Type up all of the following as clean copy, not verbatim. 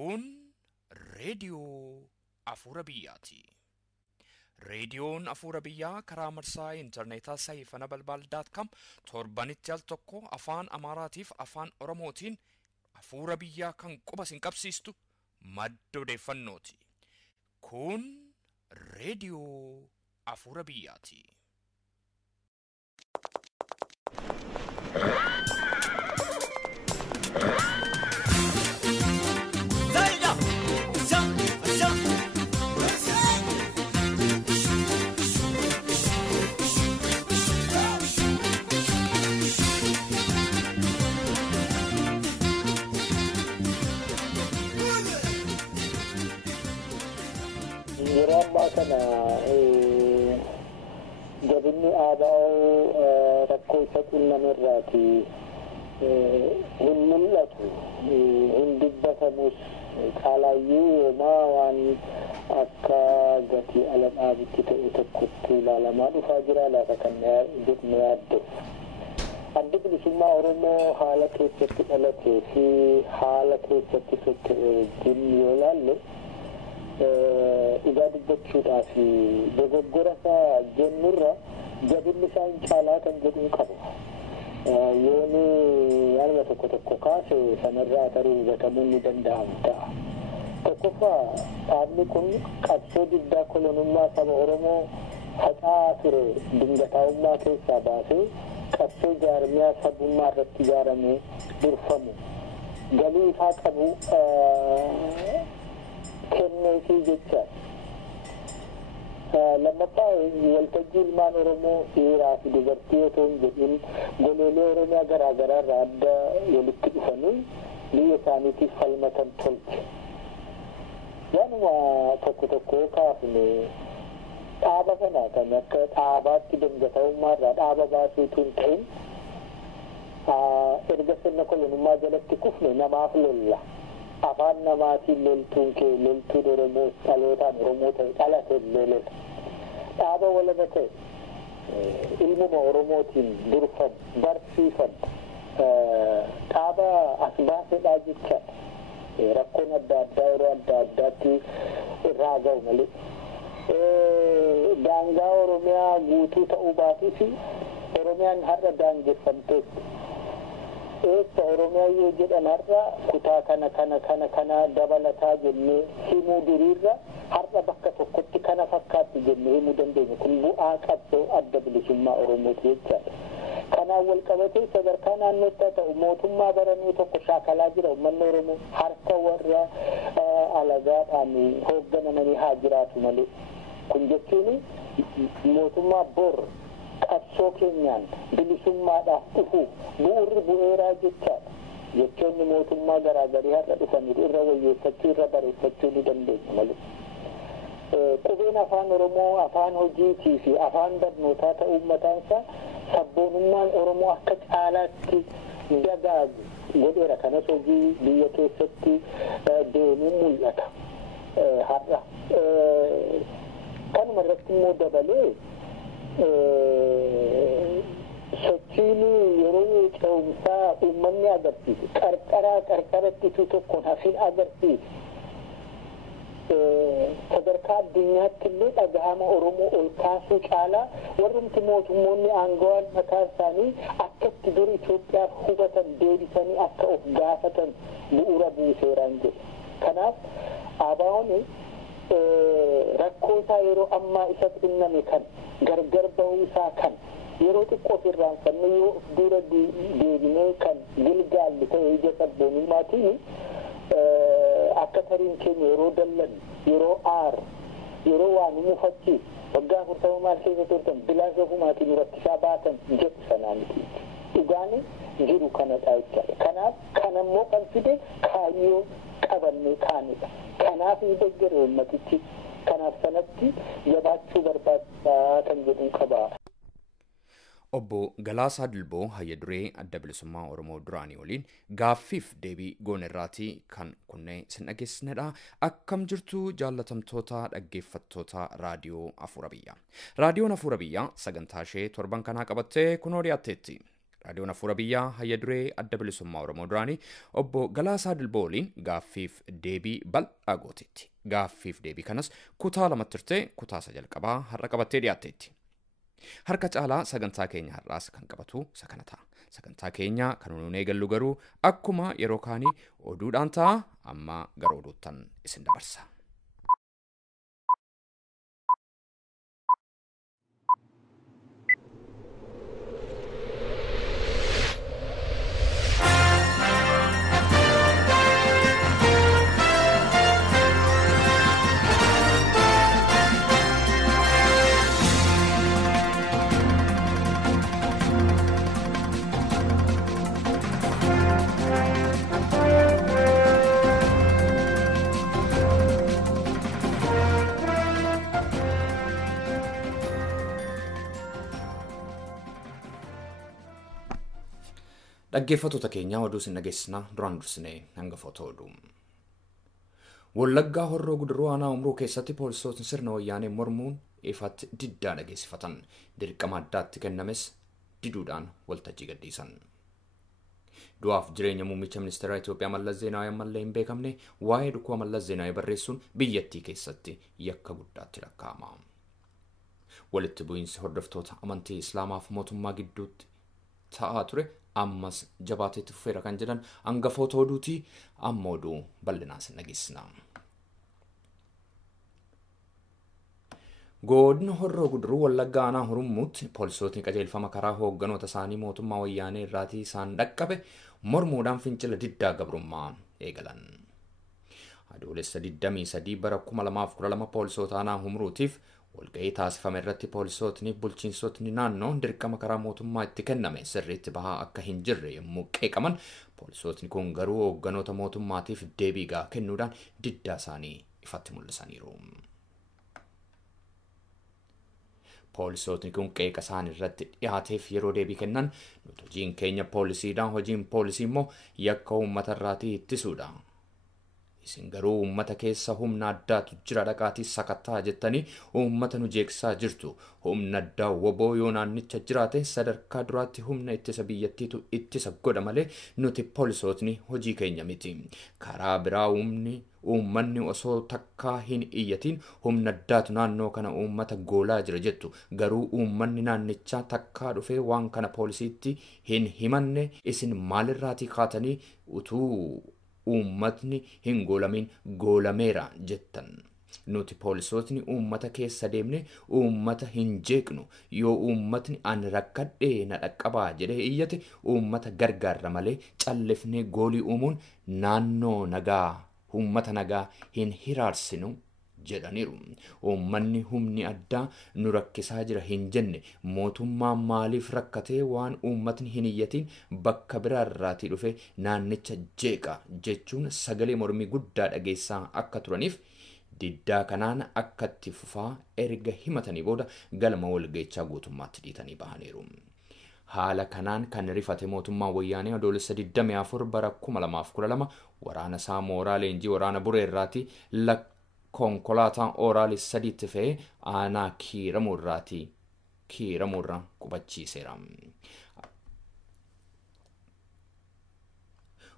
Kun reediyoo Afuura Biyyaati. Reediyoon Afuura Biyyaa karaa marsaa intarneetaa saayifana balbal.com torbanitti al tokko afaan Amaaraatiif afaan Oromootiin Afuura Biyyaa kan quba sin qabsiistu madda odeeffannooti. Kun reediyoo Afuura Biyyaati. Yeroo kana jabinni aadaa rakkoo isa qunnamirraati hin mul'atu hin dubbatamus caalaayyuu homaa waan akka gatii ala dhaabitti ta'e tokkotti ilaalamaa dhufaa jira laata kan jedhame yaaddu. Adda bilisummaa Oromoo haala keessatti dhalatee fi haala keessatti socho'e wajjin yoo ilaalle dhugaa dubbachuudhaa fi dogoggora isaa jennurra jabinni isaa hin caalaa kan jedhu hin qabu. Yooni yaaduma tokko tokko kaase sanarraa tarii hubatamuun ni danda'amu ta'a. Tokkoffaa dhaabni kun qabsoo diddaa kolonummaa saba Oromoo faca'aa ture dingataa'ummaa keessaa baasee qabsoo jaarmiyaa sabummaa irratti ijaaramee durfamu galii ifaa qabu kenneefii jecha lammaffaa waltajjii ilmaan Oromoo dhiiraa fi dubartii otoo hin jedhin goleelee Oromiyaa garaa garaa irraa adda walitti dhufanii biyya isaaniitiif falmatan tolche. Waanuma tokko tokko kaafne dhaaba kana kan akka dhaabaatti dingataa'ummaa irraa dhaaba baasuutu hin ta'in erga sirna kolonummaa jalatti kufne namaaf lolla. Afaan namaatiin loltuun kee loltuun Oromoo dhalootaan Oromoo ta'e dhalate lola. Dhaaba walaba ta'e ilmuma Oromootiin durfamu barsiifamu dhaaba as baaseedhaa jecha rakkoon adda addaa yeroo adda addaatti irraa ga'u malee. Daangaa Oromiyaa guutuu ta'uu baatii fi Oromiyaan har'a daangeffamteetti. Eessa Oromiyaa yoo jedhan har'a kutaa kana dabalataa jennee himuu duriirra har'a bakka tokkotti kana fakkaatti jennee himuu dandeenya. Kun bu'aa qabsoo adda bilisummaa Oromooti jechaadha. Kanaan wal qabatee sadarkaa naannootti haa ta'u mootummaa baramee tokko shaakalaa jira uummanni Oromoo harka warra alagaadhaan hoogganamanii haa jiraatu malee. Kun jechuun mootummaa bor qabsoo keenyaan bilisummaadhaaf dhufu bu'uurri bu'eeraa jechaadha. Jechoonni mootummaa garaa garii har'a dhufaniiru irra wayyeeffachuu irra bareeffachuu ni dandeenya malee. Qubeen afaan Oromoo afaan hojiitii fi afaan barnootaa ta'uu mataan isaa sabboonummaan Oromoo akka caalaatti dagaagu godheera. Kanas hojii biyya keessatti deemuu mul'ata har'a. Kanuma irratti immoo dabalee sochiin yeroo ce'umsaa uummanni agarsiisu qarqaratti tokkoon hafin agarsiisu sadarkaa addunyaatti illee dhagahama Oromoo ol kaasuu caalaa warrumti mootummoonni aangawaan mataa isaanii akkatti dur Itoophiyaaf hubatan deebisanii akka of gaafatan bu'uura buuseeraan jedhu. Kanaaf ABO'n rakkoo isaa yeroo ammaa isa xinname kan gargar ba'uu isaa kan yeroo xiqqoo irraanfanne yoo dura deebinee kan gilgaalli ta'e ija sabboonummaatiin akka tariin keenya yeroo dallan yeroo aar yeroo waan mufachiis waggaa 40 maal keessa turtan bilaasa ofumaatiin rakkisaa baatan jedhu sanaa miti. Dhugaan jiru kanadha jechaadha. Kanaaf kanammoo kan fide kaayyoo qabannee kaanidha. Kanaaf deeggare uummatichi kanaaf sanatti jabaachuu barbaachisaa kan jedhu qaba. Obbo Galaasaa Dilboo hayya duree adda bilisummaa Oromoo duraanii waliin gaaffiif deebii goonerraatii kan kunneen sin dhageessisnedha. Akkam jirtu jaallatamtoota dhaggeeffattoota raadiyoo Afuura Biyyaa. Raadiyoon Afuura Biyyaa sagantaa ishee torban kanaa qabattee kunoo dhiyaatteetti. raadiyoon hafuura biyyaa hayya duree adda bilisummaa Oromoo duraanii obbo Galaasaa Dilboo waliin gaaffiif deebii bal'aa gooteetti. Gaaffiif deebii kanas kutaa lamatti turtee kutaa jalqabaa har'a qabattee dhiyaatteetti. Harka caalaa sagantaa keenya har'aas kan qabatu sakana ta'a. Sagantaa keenya kan nuun eegallu garuu akkuma yeroo kaanii oduudhaan ta'a. Amma gara oduuttan isin dabarsa. Dhaggeeffattoota keenya oduu isin dhageessina duraan dursinee hangafoota oduu. Wallaggaa Horroo Guduruu aanaa Umruu keessatti poolisoonni sirna wayyaanee mormuun ifatti diddaa dhageessifatan. Dirqama addaatti kennames diduudhaan waltajjii gadhiisan. Du'aaf jireenya muummicha ministeera Itoophiyaa Mallas Zeenaawii ammallee hin beekamne waa'ee dhukkuba Mallas Zeenaawii barreessuun biyyattii keessatti yakka guddaatti lakkaa'ama. Walitti bu'iinsi hordoftoota amantii Islaamaaf mootummaa gidduutti ta'aa ture ammas jabaateetti fufeera kan jedhan hangafoota oduuti. Amma oduu bal'inaan isin dhageessina. Godina Horroo Guduruu Wallaggaa aanaa Hurummuutti poolisootni qajeelfama karaa hoogganoota isaanii mootummaa wayyaanee irraatii isaan dhaqqabe mormuudhaan fincila diddaa gabrummaa eegalan. Adoolessa 23 bara 2012 poolisoota aanaa Humruutiif walga'ii taasifame irratti poolisootni bulchiinsotni naannoo dirqama karaa mootummaa itti kenname sirriitti bahaa akka hin jirre yommuu qeeqaman, poolisootni kun garuu hoogganoota mootummaatiif deebii gahaa kennuudhaan diddaa isaanii ifatti mul'isaniiru. Poolisootni kun qeeqa isaan irratti dhiyaateef yeroo deebii kennan, nuti hojiin keenya poolisiidha, hojiin poolisii immoo yakka uummata irraatii ittisuudha. Isin garuu uummata keessa humna addaatu jira dhaqaatii sakattaa jettanii uummata nu jeeqsaa jirtu. Humna addaa woboo yoo naannicha jiraate sadarkaa duraatti humna ittisa biyyattiitu ittisa godha malee nuti poolisootni hojii keenya miti. Karaa biraa uummanni osoo takkaa hin iyyatiin humna addaatu naannoo kana uummata goolaa jira jettu. Garuu uummanni naannichaa takkaa dhufee waan kana poolisiitti hin himanne isin maalirraatii kaatanii utuu uummatni hin goolamin goolameera jettan. Nuti poolisootni uummata keessa deemne uummata hin jeeqnu. Yoo uummatni an rakkadhee na dhaqqabaa jedhee iyyate uummata gargaarra malee callifnee goolii uumuun naannoo nagaa uummata nagaa hin hiraarsinu jedhaniiru. Uummanni humni addaa nu rakkisaa jira hin jenne mootummaan maaliif rakkatee waan uummatni hin iyyatiin bakka biraarraatii dhufe naannicha jeeqa jechuun sagalee mormii guddaa dhageessaa akka turaniif diddaa kanaan akka itti fufaa erga himatanii booda galma walgeechaa guutummaatti dhiitanii bahaniiru. Haala kanaan kan rifate mootummaa wayyaanee adoolessa 24 bara 2012 waraana isaa mooraa leenjii waraana bureerraatii konkolaataan ooraalii sadiitti fe'ee aanaa kiiramurraa qubachiiseera.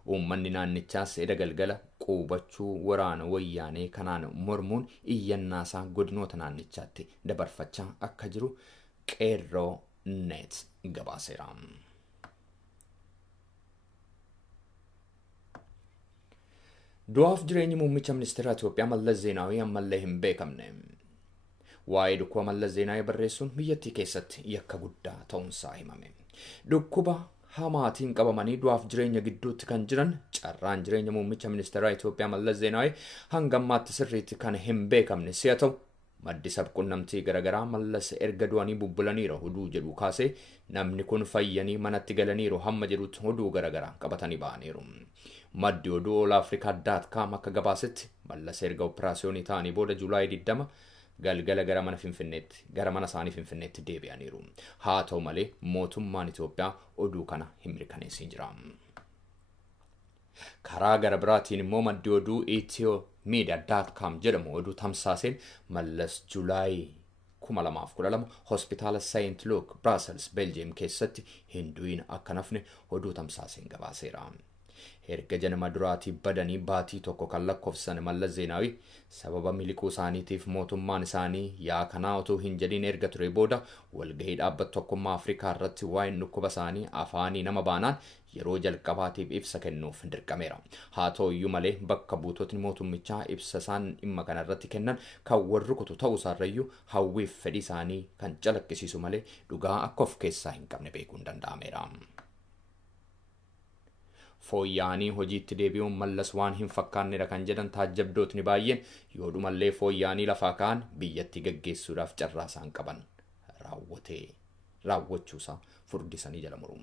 Uummanni naannichaas edda galgala qubachuu waraana wayyaanee kanaan mormuun iyyannaasaa godinoota naannichaatti dabarfachaa akka jiru qeerroo net gabaaseera. Du'aaf jireenya muummicha ministeera Itoophiyaa Mallas Zeenaawii ammallee hin beekamne. Waa'ee dhukkuba Mallas Zeenaawii barreessuun biyyattii keessatti yakka guddaa ta'uunsaa himame. Dhukkuba hamaatiin qabamanii du'aaf jireenya gidduutti kan jiran carraan jireenya muummicha ministeera Itoophiyaa Mallas Zeenaawii hanga ammaatti sirriitti kan hin beekamne si'a ta'u maddi sabquunnamtii garaagaraa Mallas erga du'anii bubbulaniiru oduu jedhu kaasee namni kun fayyanii manatti galaniiru hamma jedhutti oduu garaagaraa qabatanii ba'aniiru. Maddi oduu allafrikaa.com akka gabaasetti Mallas erga operaasiyoonii ta'anii booda Juulaay 20 galgala gara mana isaanii Finfinneetti deebi'aniiru. Haa ta'u malee mootummaan Itoophiyaa oduu kana hin mirkaneessin jira. Karaa gara biraatiin immoo maddi oduu etiomedia.com jedhamu oduu tamsaaseen Mallas Juulaay 2012 hospitaala Saint Luke Brussels Belgium keessatti hinduin akka nafne oduu tamsaaseen gabaaseera. Erga janama duraatii badanii baatii tokko kan lakkoofsan Mallas Zeenaawi sababa miliquu isaaniitiif mootummaan isaanii yaa kanaa otoo hin jedhin erga ture booda walgahii dhaabbata tokkummaa Afrikaa irratti waa'een dhukkuba isaanii afaanii nama baanaan yeroo jalqabaatiif ibsa kennuuf dirqameera. Haa ta'uyyuu malee bakka buutotni mootummichaa ibsa isaan dhimma kana irratti kennan kan warri kutu ta'uu isaarrayyuu hawwiif fedhii isaanii kan calaqqisiisu malee dhugaa akka of keessaa hin qabne beekuun danda'ameera. Fooyyaanii hojiitti deebi'uun Mallas waan hin fakkaannedha kan jedhan taajjabdootni baay'een yoodhumallee fooyyaanii lafaa ka'an biyyatti gaggeessuudhaaf carraa isaan qaban raawwachuusaa furdisanii jala muru.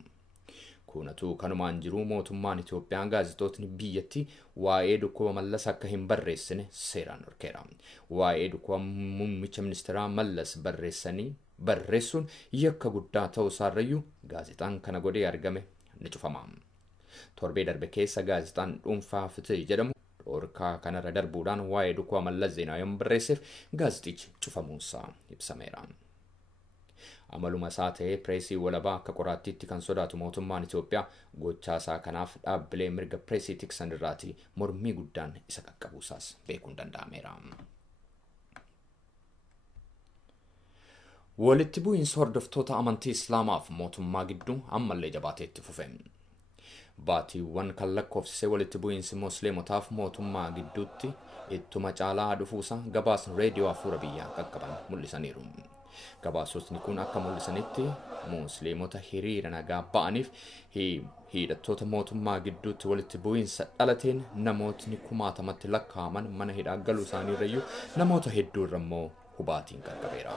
Kunatu kanumaan jiru mootummaan Itoophiyaan gaazexootni biyyatti waa'ee dhukkuba Mallas akka hin barreessine seeraan dhorkeera. Waa'ee dhukkuba muummicha ministeeraa Mallas barreessuun yakka guddaa ta'uu isaarrayyuu gaazexaan kana godhee argame ni cufama. Torbee darbe keessa gaazexaan dhuunfaa Fitii jedhamu dhorkaa kanarra darbuudhaan waa'ee dhukkuba Mallas Zeenaawi barreesseef gaazexichi cufamuunsaa ibsameera. Amaluma isaa ta'ee pireesii walabaa akka qoraattiitti kan sodaatu mootummaan Itoophiyaa gochaasaa kanaaf dhaabbilee mirga pireesii tiksan irraatii mormii guddaan isa qaqqabuusaas beekuun danda'ameera. Walitti bu'iinsa hordoftoota amantii Islaamaaf mootummaa gidduu ammallee jabaatee itti fufe. Baatiiwwan kan lakkoofsisee walitti bu'iinsi musliimotaaf mootummaa gidduutti ittuma caalaa dhufuusa gabaasni reediyoo Afuura Biyyaa qaqqaban mul'isaniiru. Gabaasotni kun akka mul'isanitti musliimota hiriira nagaa ba'aniif hidhattoota mootummaa gidduutti walitti bu'iinsa dhalateen namootni kumaatamatti lakkaa'aman mana hidhaa galuu isaaniirrayyuu namoota hedduurra immoo hubaatiin qaqqabeera.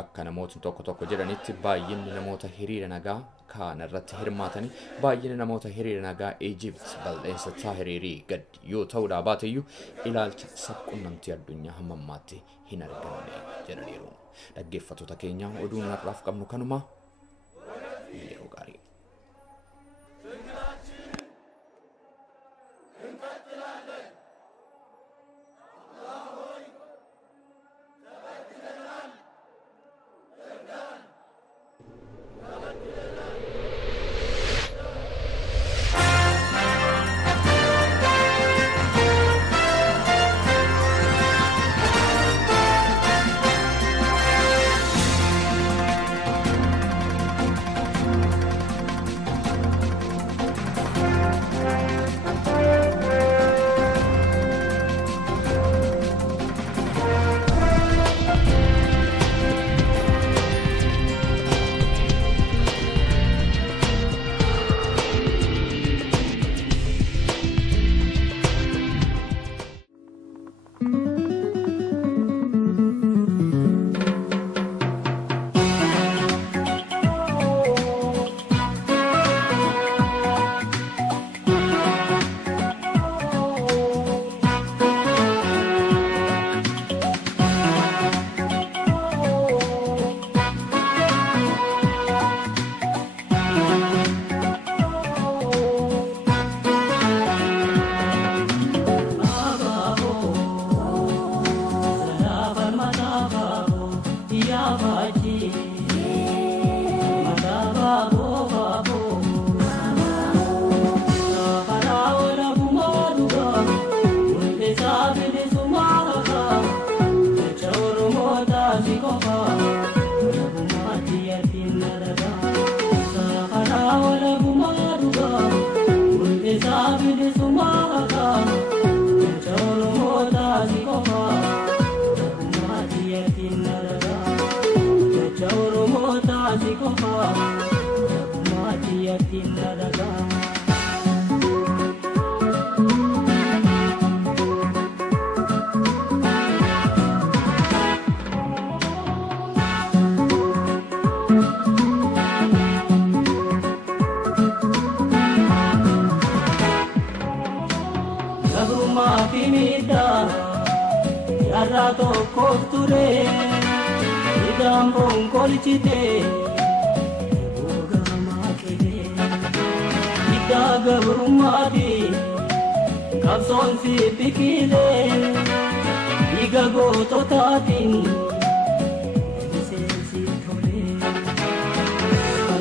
Akka namootni tokko jedhanitti baay'inni namoota hiriira nagaa kaan irratti hirmaatanii baay'inni namoota hiriira nagaa Egypt bal'eensa Taahiriirii gad yoo ta'uudhaa baateyyuu ilaalcha sabquunnamtii addunyaa hamma ammaatti hin argamne jedhaniiru. Dhaggeeffattoota keenya oduun har'aaf qabnu kanuma yeroo gaarii.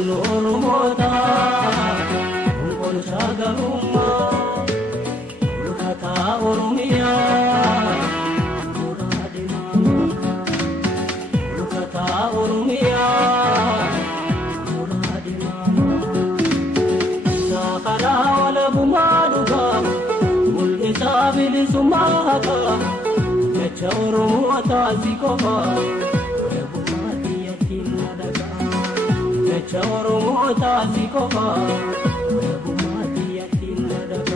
Oromota, Ungol Shagaruma, Lukata Oromia, Muradima, Lukata Oromia, Muradima, Sakara wala bumaduga, Mulita bil sumaka, Mecha Oromota zikoba. Oromota zikoba, Oromati yakin nadaga.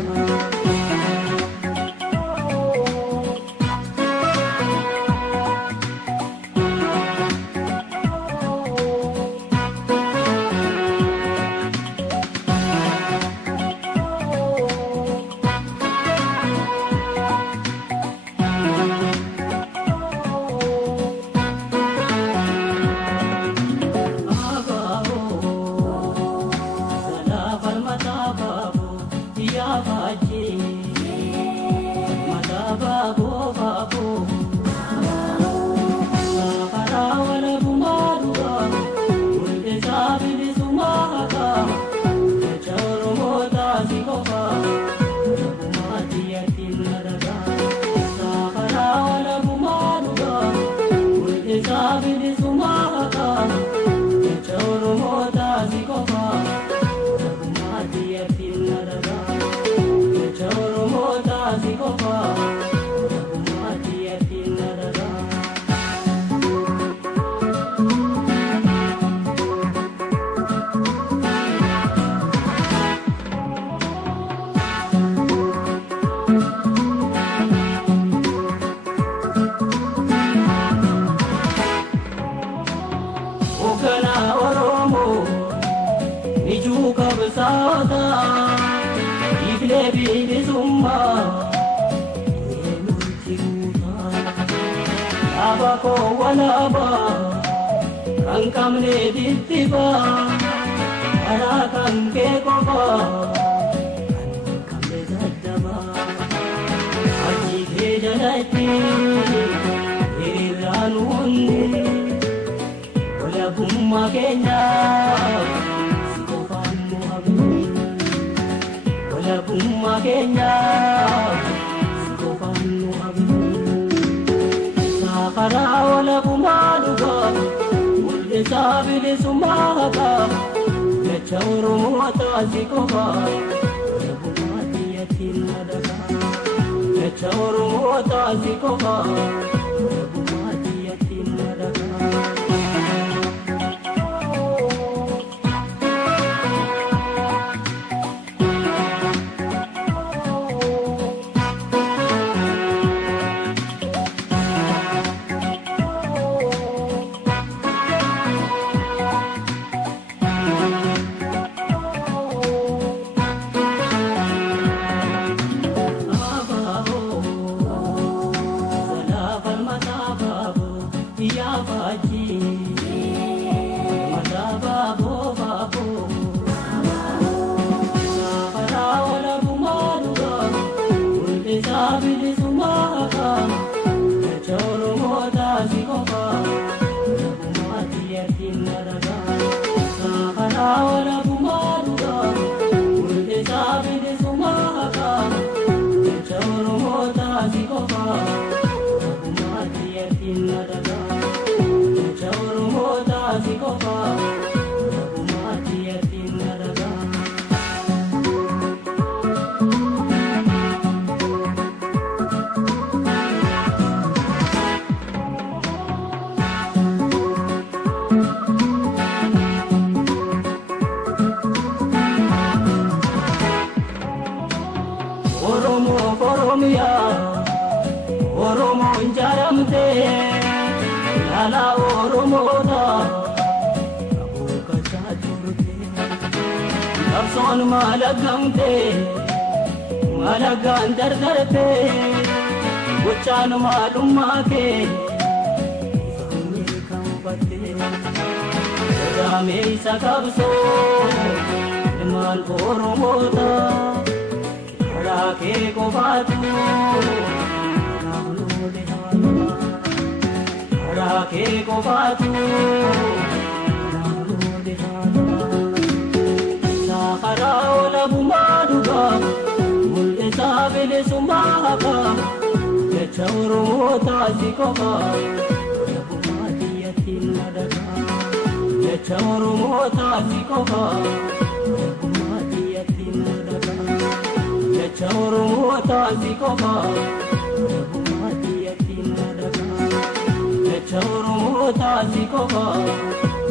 Abako walaba, kangkamne ditiba, arakan ke koba, kangkamne dadaba, aji ke janati, iriranuni, wala bumma kenya, sikofan muhabbi, wala bumma kenya, sikofan muhabbi. Sakara wala bumaduga, mulke sabili sumaga, mecha Oromota zikoba, wala bumati yakin nadaga. Mecha Oromota zikoba, wala bumati yakin nadaga. Oromo injaramte, ala Oromota, abuka chachurte, abson malagamte, malagan dardarte, uchan malumake, samir kampate, jame sakabso, iman Oromota. Rake ko batu, Rake ko batu, karaa lafumaa dhugaa mul'isaa bilisummaa haqaa jecha Oromoo taasii qofaa lafumaa biyyattiin madagaa jecha Oromoo taasii qofaa lafumaa biyyattiin madagaa jecha Oromoo taasii qofaa lafumaa biyyattiin madagaa jecha Oromoo taasii qofaa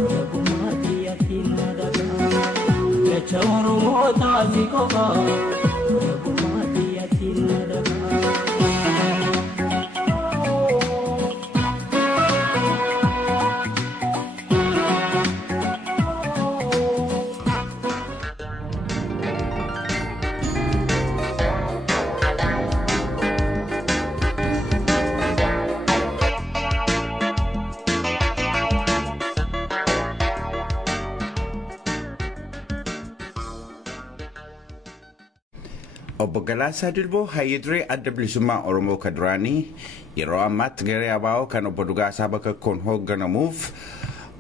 lafumaa biyyattiin madagaa jecha Oromoo taasii qofaa lafumaa biyyattiin madagaa. Obbo Galaasaa Dilboo Hayyiduree Adda Bilisummaa Oromoo Kaduraanii yeroo ammaatti garee ABO kan obbo Dugaasaa Bakakkoon hoogganamuuf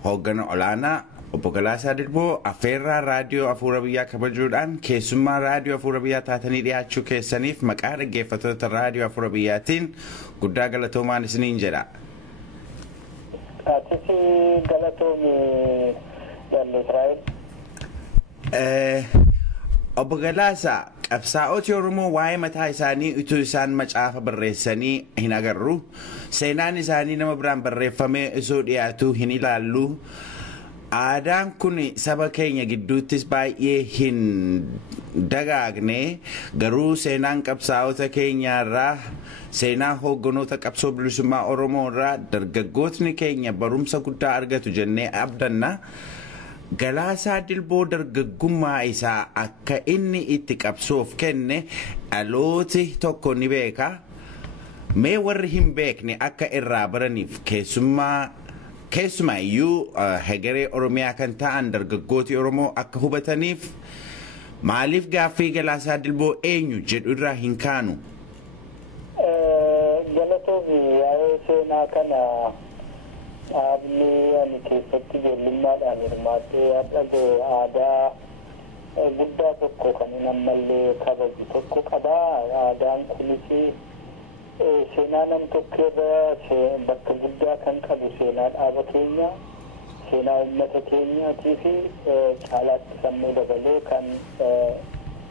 hooggana olaanaa obbo Galaasaa Dilboo affeerraa raadiyoo Afuura Biyyaa kabajuudhaan keessummaa raadiyoo Afuura Biyyaa taatanii dhiyaachuu keessaniif maqaa dhaggeeffattoota raadiyoo Afuura Biyyaatiin guddaa galatoomaan isiniin jedha. Ati galatoomii Jalli Israa'el. Obbo Galaasaa qabsaa'oti Oromoo waa'ee mataa isaanii utuu isaan macaafa barreessanii hin agarru seenaan isaanii nama biraan barreeffamee osoo dhiyaatu hin ilaallu aadaan kun saba keenya gidduuttis baay'ee hin dagaagne garuu seenaan qabsaa'ota keenyaarraa seenaa hoogganoota qabsoo bilisummaa Oromoo irraa dargaggootni keenya barumsa guddaa argatu jennee abdanna. Galaasaa Dilboo dargaggummaa isaa akka inni itti qabsoof kenne dhalooti tokko ni beeka. Mee warri hin beekne akka irraa baraniif keessumaa iyyuu hegeree Oromiyaa kan ta'an dargaggooti Oromoo akka hubataniif maaliif gaaffii Galaasaa Dilboo eenyu jedhu irraa hin kaanu? Galatoomi waa'ee seenaa kana dhaabni ani keessatti ijoollummaadhaan hirmaattee hadha aadaa guddaa tokko kan inni ammallee kabaju tokko qabaa. Aadaan kunis seenaa nam tokkorra bakka guddaa kan qabu seenaa dhaaba keenya, seenaa uummata keenyaatii fi caalaatti sammuu dabalee kan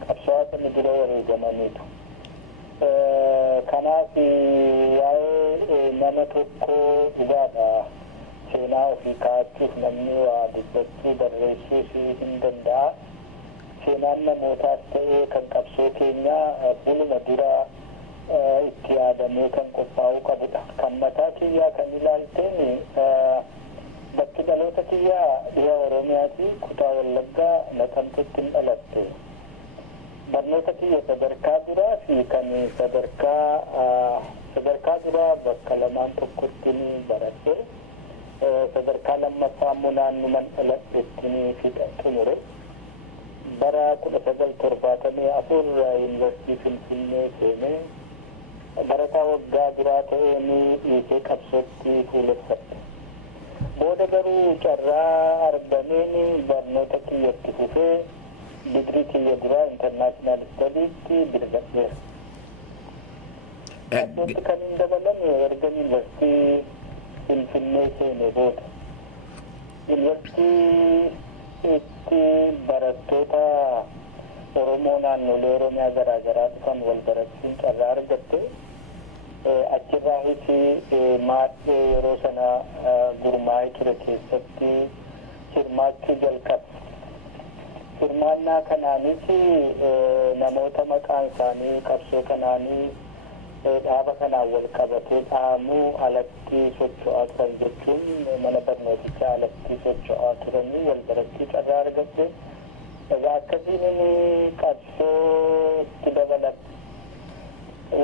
qabsaa'ota dura wareegamanidha. Kanaaf waa'ee nama tokko dhugaadha. Seenaa ofii kaa'achuuf namni waa dubbachuu barreessuus hin danda'a. Seenaan namootaas ta'ee kan qabsoo keenyaa buluma dura itti yaadamee kan qophaa'uu qabudha. Kan mataa kiyyaa kan ilaalteen bakki dhaloota kiyyaa dhiha Oromiyaatii kutaa Wallaggaa Naqamteetti hin dhalatte. Barnoota kiyya sadarkaa duraa fi kan sadarkaa duraa bakka lamaan tokkotti ni baradhe. Sadarkaa lammaffaa immoo naannuman dhaladhetti ni xumure. Bara 1974 yuunivarsiitii Finfinnee seenee barataa waggaa duraa ta'ee ni dhiisee qabsootti fuuleffadhe. Booda garuu carraa argameen barnoota kiyyatti fufee digrii kiyya duraa intarnaashinaal istadiitti birmadheera. Qabsootti kan hin dabalame erga yuunivarsiitii Finfinnee seenee booda. Yuunivarsiitiitti barattoota Oromoo naannolee Oromiyaa garaa garaa dhufan wal barachuun carraa argatte. Achirraahis maatii yeroo sana gurmaa'ee ture keessatti hirmaachuu jalqabe. Hirmaannaa kanaanis namoota maqaan isaanii qabsoo kanaanii dhaaba kanaan wal qabatee dhahamuu alatti socho'aa turan jechuun mana barnootichaa alatti socho'aa turanii wal barachuu carraa argatte. Egaa akkasiin inni qabsootti dabalate.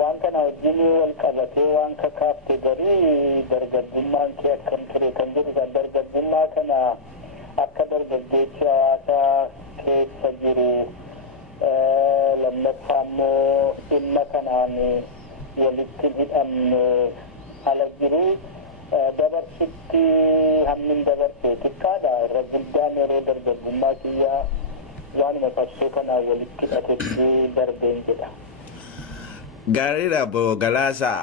Waan kana wajjin wal qabatee waan kakaafte garii dargaggummaan kee akkam ture kan jedhu dargaggummaa kana akka dargaggeessi hawaasaa keessa jiru lammaffaa immoo dhimma kanaan walitti hidhamne ala jiru dabarsutti hammin dabarsee xiqqaadha. Irra guddaan yeroo dargaggummaa kiyyaa waanuma qabsoo kanaa walitti hidhatetti darbeen jedha. Gaariidha Obbo Galaasaa,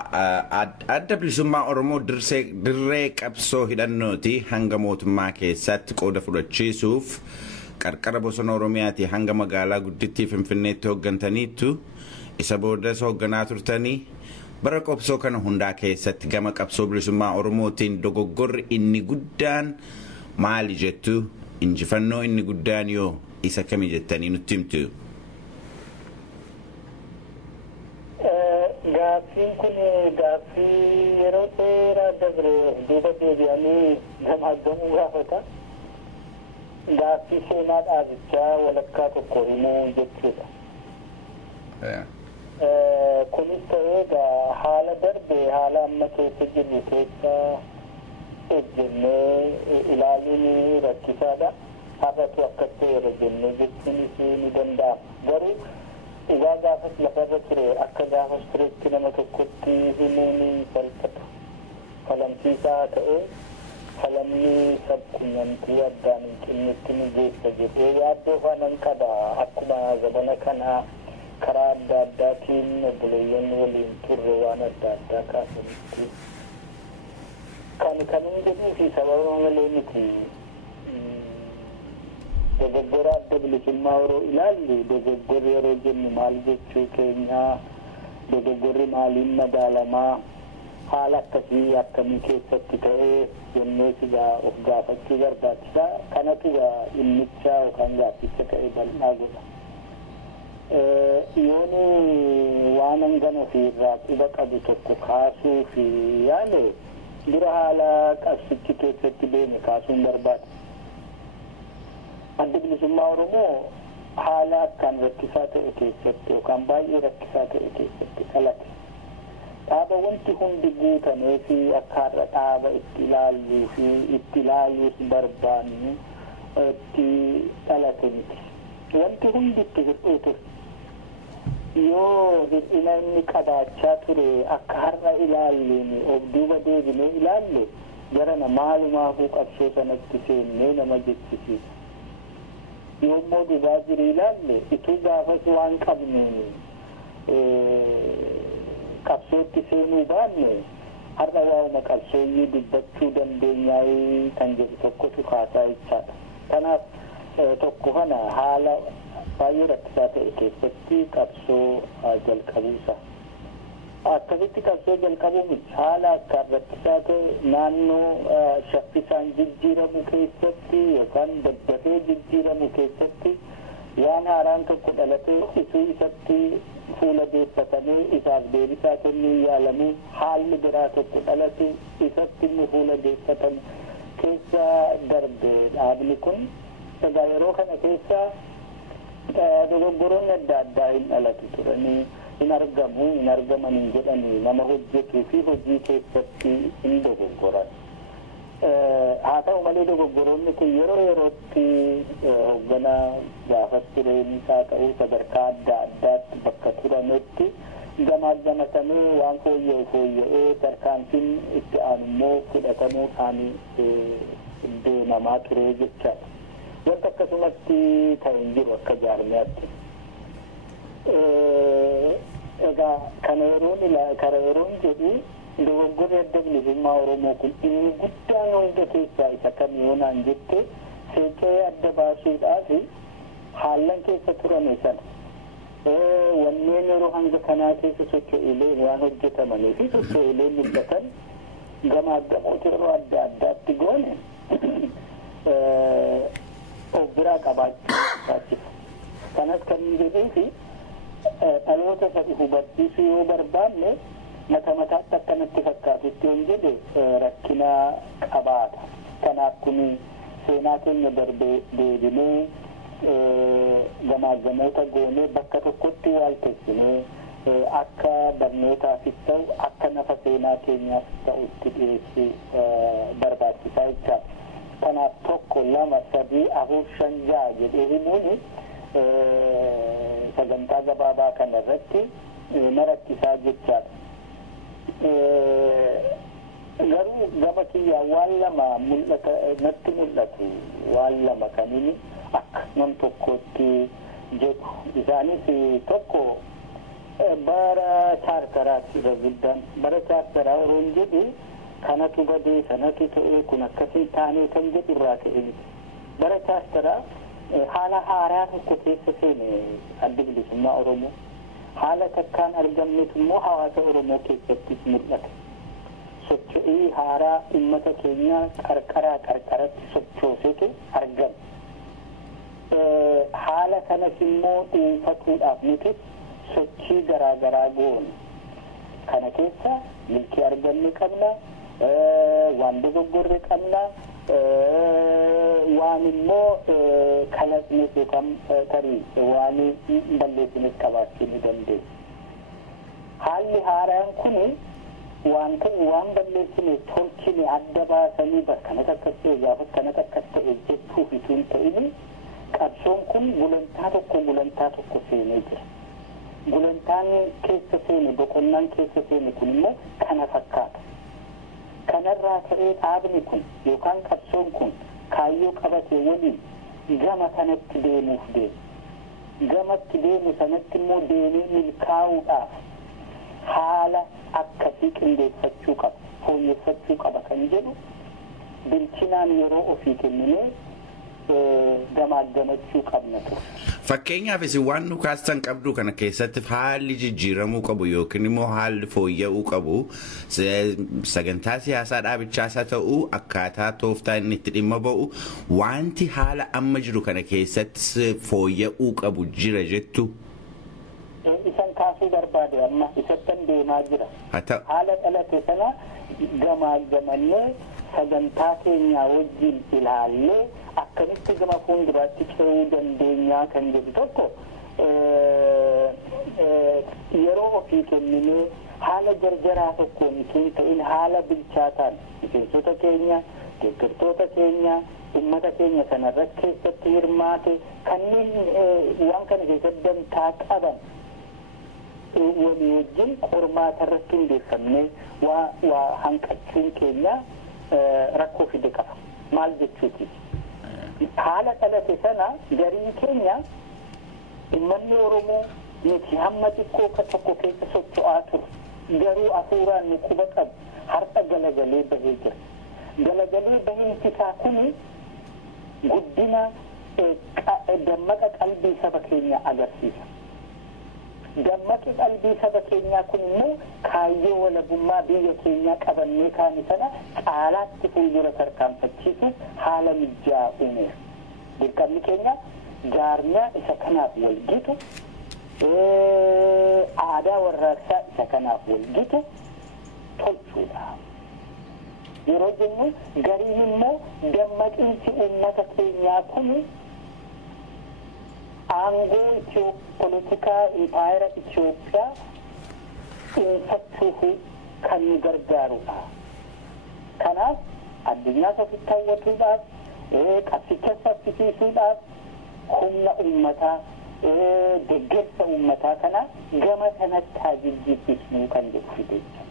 adda bilisummaa Oromoo dirree qabsoo hidhannooti hanga mootummaa keessatti qooda fudhachiisuuf qarqara bosona Oromiyaatii hanga magaalaa guddittii Finfinneetti hooggantaniittu isa boodas hoogganaa turtanii bara qabsoo kana hundaa keessatti gama qabsoo bilisummaa Oromootiin dogoggorri inni guddaan maali jettu? Injifannoo inni guddaan yoo isa kami jettanii nutti himtu? Gaaffiin kun gaaffii yeroo dheeraa dabre duuba deebi'anii gamaagamuu gaafata. Gaaffii seenaa dhaabichaa walakkaa tokko himuu jechuudha. Kunis ta'ee haala darbe haala amma keessa jirru keessa ejjennee ilaaluun rakkisaadha. Har'atu akkas ta'eera jennee jechuunis ni danda'ama. Garuu dhugaa gaafas lafarra ture akka gaafas turetti nama tokkotti himuun salphata. Falamsiisaa ta'ee falamni sabqunnamtii addaan hin cinnetti ni geessa jedhee yaaddoo faanan qaba. Akkuma zabana kanaa karaa adda addaatiin obboleeyyan waliin turre waan adda addaa kaasanitti kan hin jedhuu fi sababa malee miti. Dogoggora adda bilisummaa yeroo ilaallu dogoggorri yeroo jennu maal jechuu keenyaa, dogoggorri maaliin madaalamaa, haala akkasii akkamii keessatti ta'ee jennee sigaa of gaafachuu barbaachisaa. Kanatu dhimmicha yookaan gaafficha ta'e bal'aa godha. Yooni waan hangana ofirraa quba qabu tokko kaasuu fi yaale dura haala qabsichi keessatti deeme kaasuun barbaada. Adda bilisummaa Oromoo haala akkaan rakkisaa ta'e keessatti yookaan baay'ee rakkisaa ta'e keessatti dhalate. Dhaaba wanti hundi guutamee fi akka har'a dhaaba itti ilaalluu fi itti ilaaluus barbaannu itti dhalate miti. Wanti hundi itti hir'uu ture. Yoo hir'ina inni qabaachaa ture akka har'a ilaalluun of duuba deebinee ilaalle garana maalumaafuu qabsoo sanatti seennee nama jechisiisa. Yommuu dhugaa jiru ilaalle ituu gaafas waan qabnuun qabsootti seenuu baanne har'a waa'uma qabsooyyii dubbachuu dandeenyaa kan jedhu tokkotu kaasaa jechaadha. Kanaaf tokko kana haala baay'ee rakkisaa ta'e keessatti qabsoo jalqabuusa. Akkasitti qabsoo jalqabuu miti haala akkaan rakkisaa ta'e naannoo shaffisaan jijjiiramu keessatti yookaan daddafee jijjiiramu keessatti waan haaraan tokko dhalatee isuu isatti fuula deeffatamee isaaf deebisaa kennuu yaalamee haalli biraa tokko dhalate isatti immoo fuula deeffatamu keessa darbe dhaabni kun. Egaa yeroo kana keessa dogoggoroonni adda addaa hin dhalatu turanii hin argaman hin jedhanii nama hojjetuu fi hojii keessatti hin dogoggoran. Haa ta'u malee dogoggoroonni kun yeroo yerootti hoogganaa gaafas tureenis haa ta'u sadarkaa adda addaatti bakka turanetti gamaagamatamee waan fooyya'ee tarkaanfiin itti aanu immoo fudhatamuudhaan deemamaa ture jechaadha. Wanta akkasumatti ta'e hin jiru akka jaarmiyaatti. Egaa kana yeroon jedhu dogoggorri adda bilisummaa Oromoo kun inni guddaan hunda keessaa isa kam yoonaan jette seeqee adda baasuudhaaf haallan keessa turame sana wanneen yeroo hanga kanaa keessa socho'iilee waan hojjetamanii fi socho'iilee mul'atan gamaaggamoota yeroo adda addaatti goone of biraa qabaachuu barbaachisa. Kanas kan hin jedhee fi dhaloota sadii hubachiisuu yoo barbaanne mata mataatti akkanatti fakkaatutti hin jedhe rakkina qabaata. Kanaaf kun seenaa keenya darbee deebinee gamaaggamoota goonee bakka tokkotti waaltessinee akka barnootaafis ta'u akka nafa seenaa keenyaaf ta'utti dhiyeessuu barbaachisaa jechaadha. Kanaaf tokko lama sadii afur shan ja'a jedhee himuun sagantaa gabaabaa kana irratti marakkisaa jechaadha. Garuu gama kiyyaan waan lama natti mul'atu waan lama kan inni akka nam tokkotti jedhu isaanis tokko bara chaartaraatti irra guddaan bara chaartaraa yeroon jedhu kanatu badee sanatu ta'ee kun akkasiin taanee kan jedhu irraa ka'e bara chaartaraa haala haaraa tokko keessa seene adda bilisummaa Oromoo haala takkaan argamnetu immoo hawaasa Oromoo keessatti mul'ate. Socho'ii haaraa uummata keenya qarqaratti sochoosetu argama. Haala kanas immoo dhuunfatuudhaaf nuti sochii garaagaraa goone. Kana keessa milkii arganne qabna, waan dogoggorre qabna, waan immoo kalaqnes yookaan tarii waan balleessines qabaachuu ni dandeenya. Haalli haaraan kun waan balleessine tolchine adda baasanii bakka akkas ta'e gaafas kana akkas ta'e jechuuf itoo hin ta'in qabsoon kun gulantaa tokko seenee jira. Gulantaan keessa seene boqonnaan keessa seene kun immoo kana fakkaata. Kanarraa ka'ee dhaabni kun yookaan qabsoon kun kaayyoo qabate waliin gama kanatti deemuuf deema. Gamatti deemu sanatti immoo deemee milkaa'uudhaaf haala akkasii qindeeffachuu qaba, fooyyeffachuu qaba kan jedhu bilchinaan yeroo ofii kenninee gamaagamachuu qabna ture. Fakkeenyaaf isin waan nu kaastan qabdu kana keessatti haalli jijjiiramuu qabu yookiin immoo haalli fooyya'uu qabu sagantaa siyaasaa dhaabichaas haa ta'u akkaataa tooftaa inni itti dhimma ba'u wanti haala amma jiru kana keessatti fooyya'uu qabu jira jettu. Isan kaasuu barbaade amma isattan deemaa jira. Haala dhalate sana gamaagamannee sagantaa keenyaa wajjin ilaallee akkamitti gama fuulduraatti ce'uu dandeenyaa kan jedhu tokko yeroo ofii kenninee haala jarjaraa tokkoon itoo hin ta'in haala bilchaataan miseensota keenya, deeggartoota keenya, uummata keenya sanarratti keessatti hirmaate kanneen waan kana keessatti dantaa qaban walii wajjin qormaata irratti hundeeffamnee waa hanqachuun keenya rakkoo fide qaba. Maal jechuuti? Haala dhalate sana garii keenya uummanni Oromoo nuti hamma xiqqoo tokko keessa socho'aa ture. Garuu hafuuraan nu quba qabu har'a galagalee bahee jira. Galagalee bahiinsi isaa kuni guddina dammaqa qalbii saba keenya agarsiisa. Dammaqi qalbii saba keenyaa kun immoo kaayyoo walabummaa biyya keenyaa qabannee kaane sana caalaatti fuuldura tarkaanfachiisuuf haala mijaa uumeera. Dirqamni keenya jaarmiyaa isa kanaaf walgitu, aadaa warraaqsaa isa kanaaf walgitu tolchuudha. Yeroo jennu gariin immoo dammaqiinsi uummata keenyaa kun aangoo politikaa impaayera Itoophiyaa dhuunfachuuf kan nu gargaarudha. Kanaaf addunyaa ofitti hawwatuudhaaf, qabsicha saffisiisuudhaaf humna uummataa, deeggarsa uummataa kana gama sanatti haa jijjiirrisiisnu kan jedhu fideessa.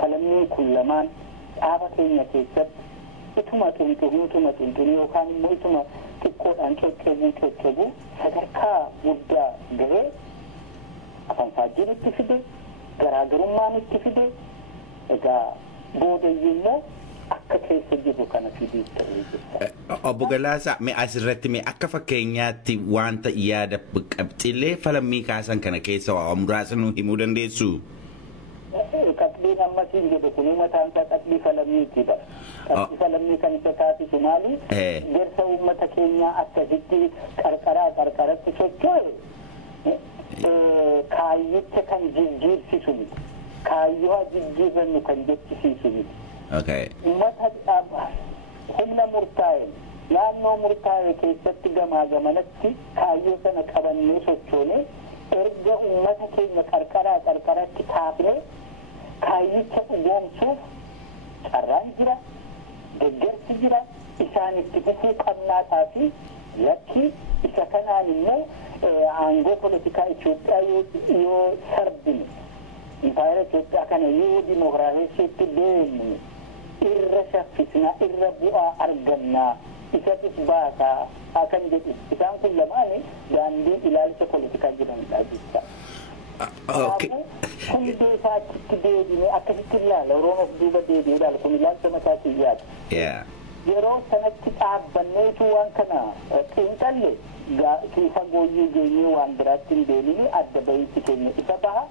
Falamni kun lamaan dhaaba keenya keessatti ituma xunxuruu yookaan immoo ituma xiqqoodhaan coccobuu sadarkaa guddaa gahee afanfaajjiin itti fide garaagarummaan itti fide egaa boodayyuu immoo akka keessa jiru kana fidiif ta'ee jirta. Obbo Galaasaa mee asirratti mee akka fakkeenyaatti wanta yaada qabxiilee falammii kaasan kana keessa waa muraasa nu himuu dandeessu? Qabxiin ammasiin jedhu kun mataan isaa qabxii falammiiti bara. Qabxii falammii kan isa taasisu maali? Gorsa uummata keenyaa akkasitti qarqaratti socho'e kaayyicha kan jijjiirsisu miti. Kaayyoo jijjiirrannu kan jechisiisu miti. Uummata humna murtaa'e naannoo murtaa'e keessatti gamanatti kaayyoo sana qabannee sochoone erga uummata keenya qarqaratti kaafne kaayyicha dhugoomsuuf carraan jira, deeggarsi jira, isaan itti dhufuu qabnaataa fi yakki isa kanaan immoo aangoo politikaa Itoophiyaa yoo sarbine impaayera Itoophiyaa kana yoo dimokiraasiitti deemne irra saffisnaa irra bu'aa argannaa isatis baasaa akan jedhu isaan kun lamaani daandii ilaalcha poolitikaa jiranidha jecha. Hundee isaatti deebine akkasitti ilaala Oromoof duuba deebi'ee ilaala kun ilaalcha mataa kiyyaati. Yeroo sanatti dhaabbanneetu waan kana xiinxalle kiisa gooyyuu geenyee waan biraatti hin deemine adda bahiinsi keenya isa baha.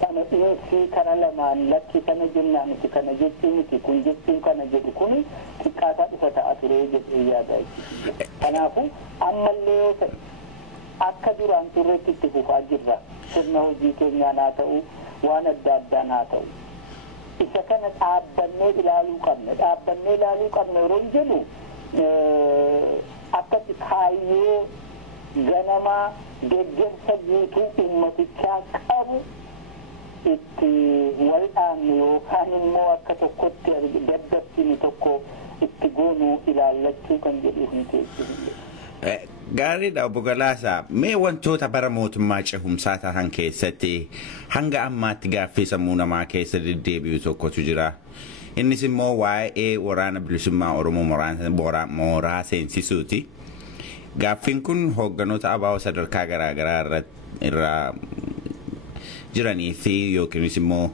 Kana dhiyeessii kana lamaan lakki kana jennaa miti kana jechuun miti kun jechuun kana jedhu kun xiqqaataa dhufa ta'a turee jedhee yaada. Kanaafuu ammallee yoo ta'e akka duraan turreetti itti fufaa jirra. Sirna hojii keenyaan haa ta'u waan adda addaan haa ta'u. Isa kana dhaabbannee ilaaluu qabna. Dhaabbannee ilaaluu qabna yeroo jedhu akkasi kaayyoo ganamaa deeggarsa guutuu ummatichaa qabu itti wal dhaabnu yookaan immoo akka tokkotti daddabsinu tokko itti goonuu ilaallachuu kan jedhuuf ni teessifne. Gaariidha obbo Galaasaa, mee wantoota bara mootummaa cehumsaa ta'an keessatti hanga ammaatti gaaffii sammuu namaa keessa deddeebi'u tokkotu jira. Innis immoo waa'ee waraana bilisummaa Oromoo mooraa seensisuuti. Gaaffiin kun hoogganoota ABO sadarkaa garaagaraa irraa jiranii fi yookiinis immoo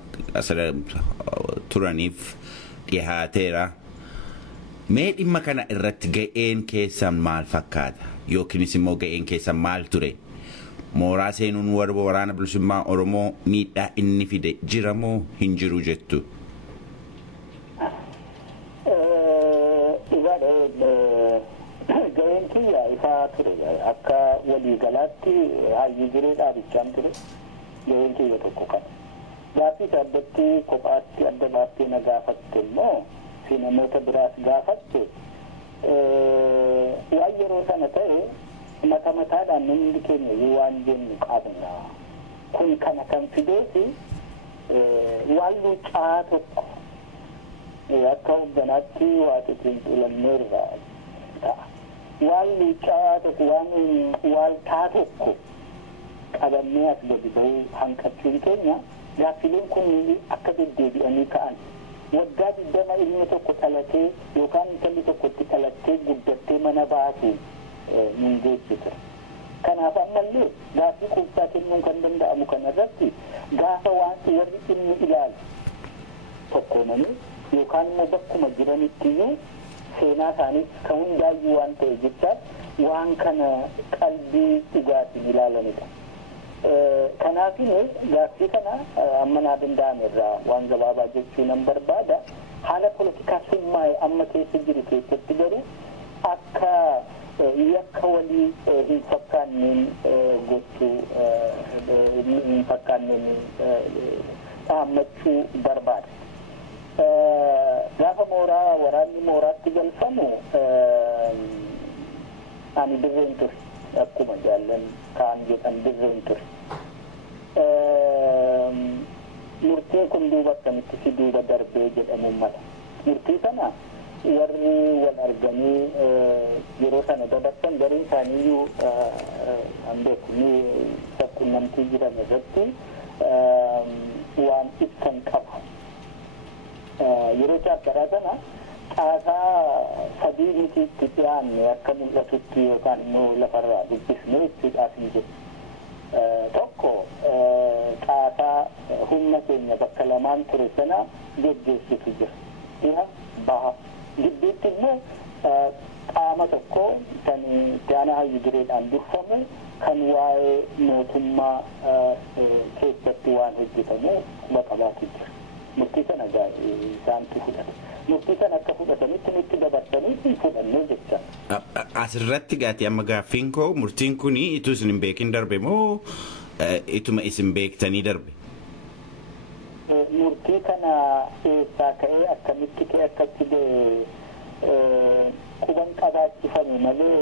turaniif dhiyaateera. Mee dhimma kana irratti ga'een keessan maal fakkaata? Yookiinis immoo ga'een keessan maal ture? Mooraa seenuun waraana bilisummaa Oromoo miidhaa inni fide jira moo hin jiru jettu? Ga'een kiyya ifaa ture akka waliigalaatti hayyuu jiree dhaabichaan ture. Ga'een kiyya tokko kana. Gaaffii addatti kophaatti adda baaftee na gaafatte immoo fi namoota biraas gaafatte waan yeroo sana ta'e mataadhaan namni keenya waan jennu qabna. Kun kana kan fideefi waan luucaa tokko akka hoogganaatti waaqetiin xulanneerra ta'a. Waan luucaa tokko waan taa tokko qabannee as gadi bahuu hanqachuun keenya gaaffileen kun akka deddeebi'anii ka'an. Waggaa 20 ilmi tokko dhalatee yookaan intalli tokkotti dhalattee guddattee mana baatu hin geessitu. Kanaaf ammallee gaaffii quubsaa kennuun kan danda'amu kanarratti gaafa waan warri inni ilaalu tokkoomanii yookaan immoo bakkuma jiranittiyyuu seenaa isaaniis kan hundaayyuu waan ta'e jecha waan kana qalbii dhugaatiin ilaalanidha. Kanaafin gaaffii kana amma naa danda'ame irraa waan gabaabaa jechuu nan barbaada. Haala poolitikaa summaa'e amma keessa jiru keessatti garuu akka yakka walii hin fakkaanneen gochuu hin fakkaanneen dhaammachuu barbaada. Gaafa waraanni mooraatti galfamu ani dirreen ture. Akkuma jaallan kaan jedhan dirreen ture. Murtii kun duuba akkamitti si duuba darbee jedhamu mala. Murtii sana warri wal arganii yeroo sana dabarsan gariin isaaniiyyuu an beeku ni quunnamtii jiran irratti waan ibsan qaba. Yeroo chaapparaa sana caasaa sadii miti itti dhiyaanne akka mul'atutti yookaan immoo lafarraa dubbisnee ibsuudhaaf hin jiru. Tokko caasaa humna keenya bakka lamaan ture sana geggeessitu jira. Dhiha baha. Gidduutti immoo qaama tokko kan Jaana Hayyuu Jireedhaan durfamu kan waa'ee mootummaa keessatti waan hojjetamu quba qabaatu jira. Murtii sana isaantu fudhate. Murtii sana akka fudhatanitti nutti dabarsanii fudhannee jecha. Asirratti gaati amma gaaffiin koo murtiin kun ituu isin hin beekin darbe moo ituma isin beektanii darbe? Murtii kana eessaa ka'ee akkamitti ka'e akkatti quban qabaachifame malee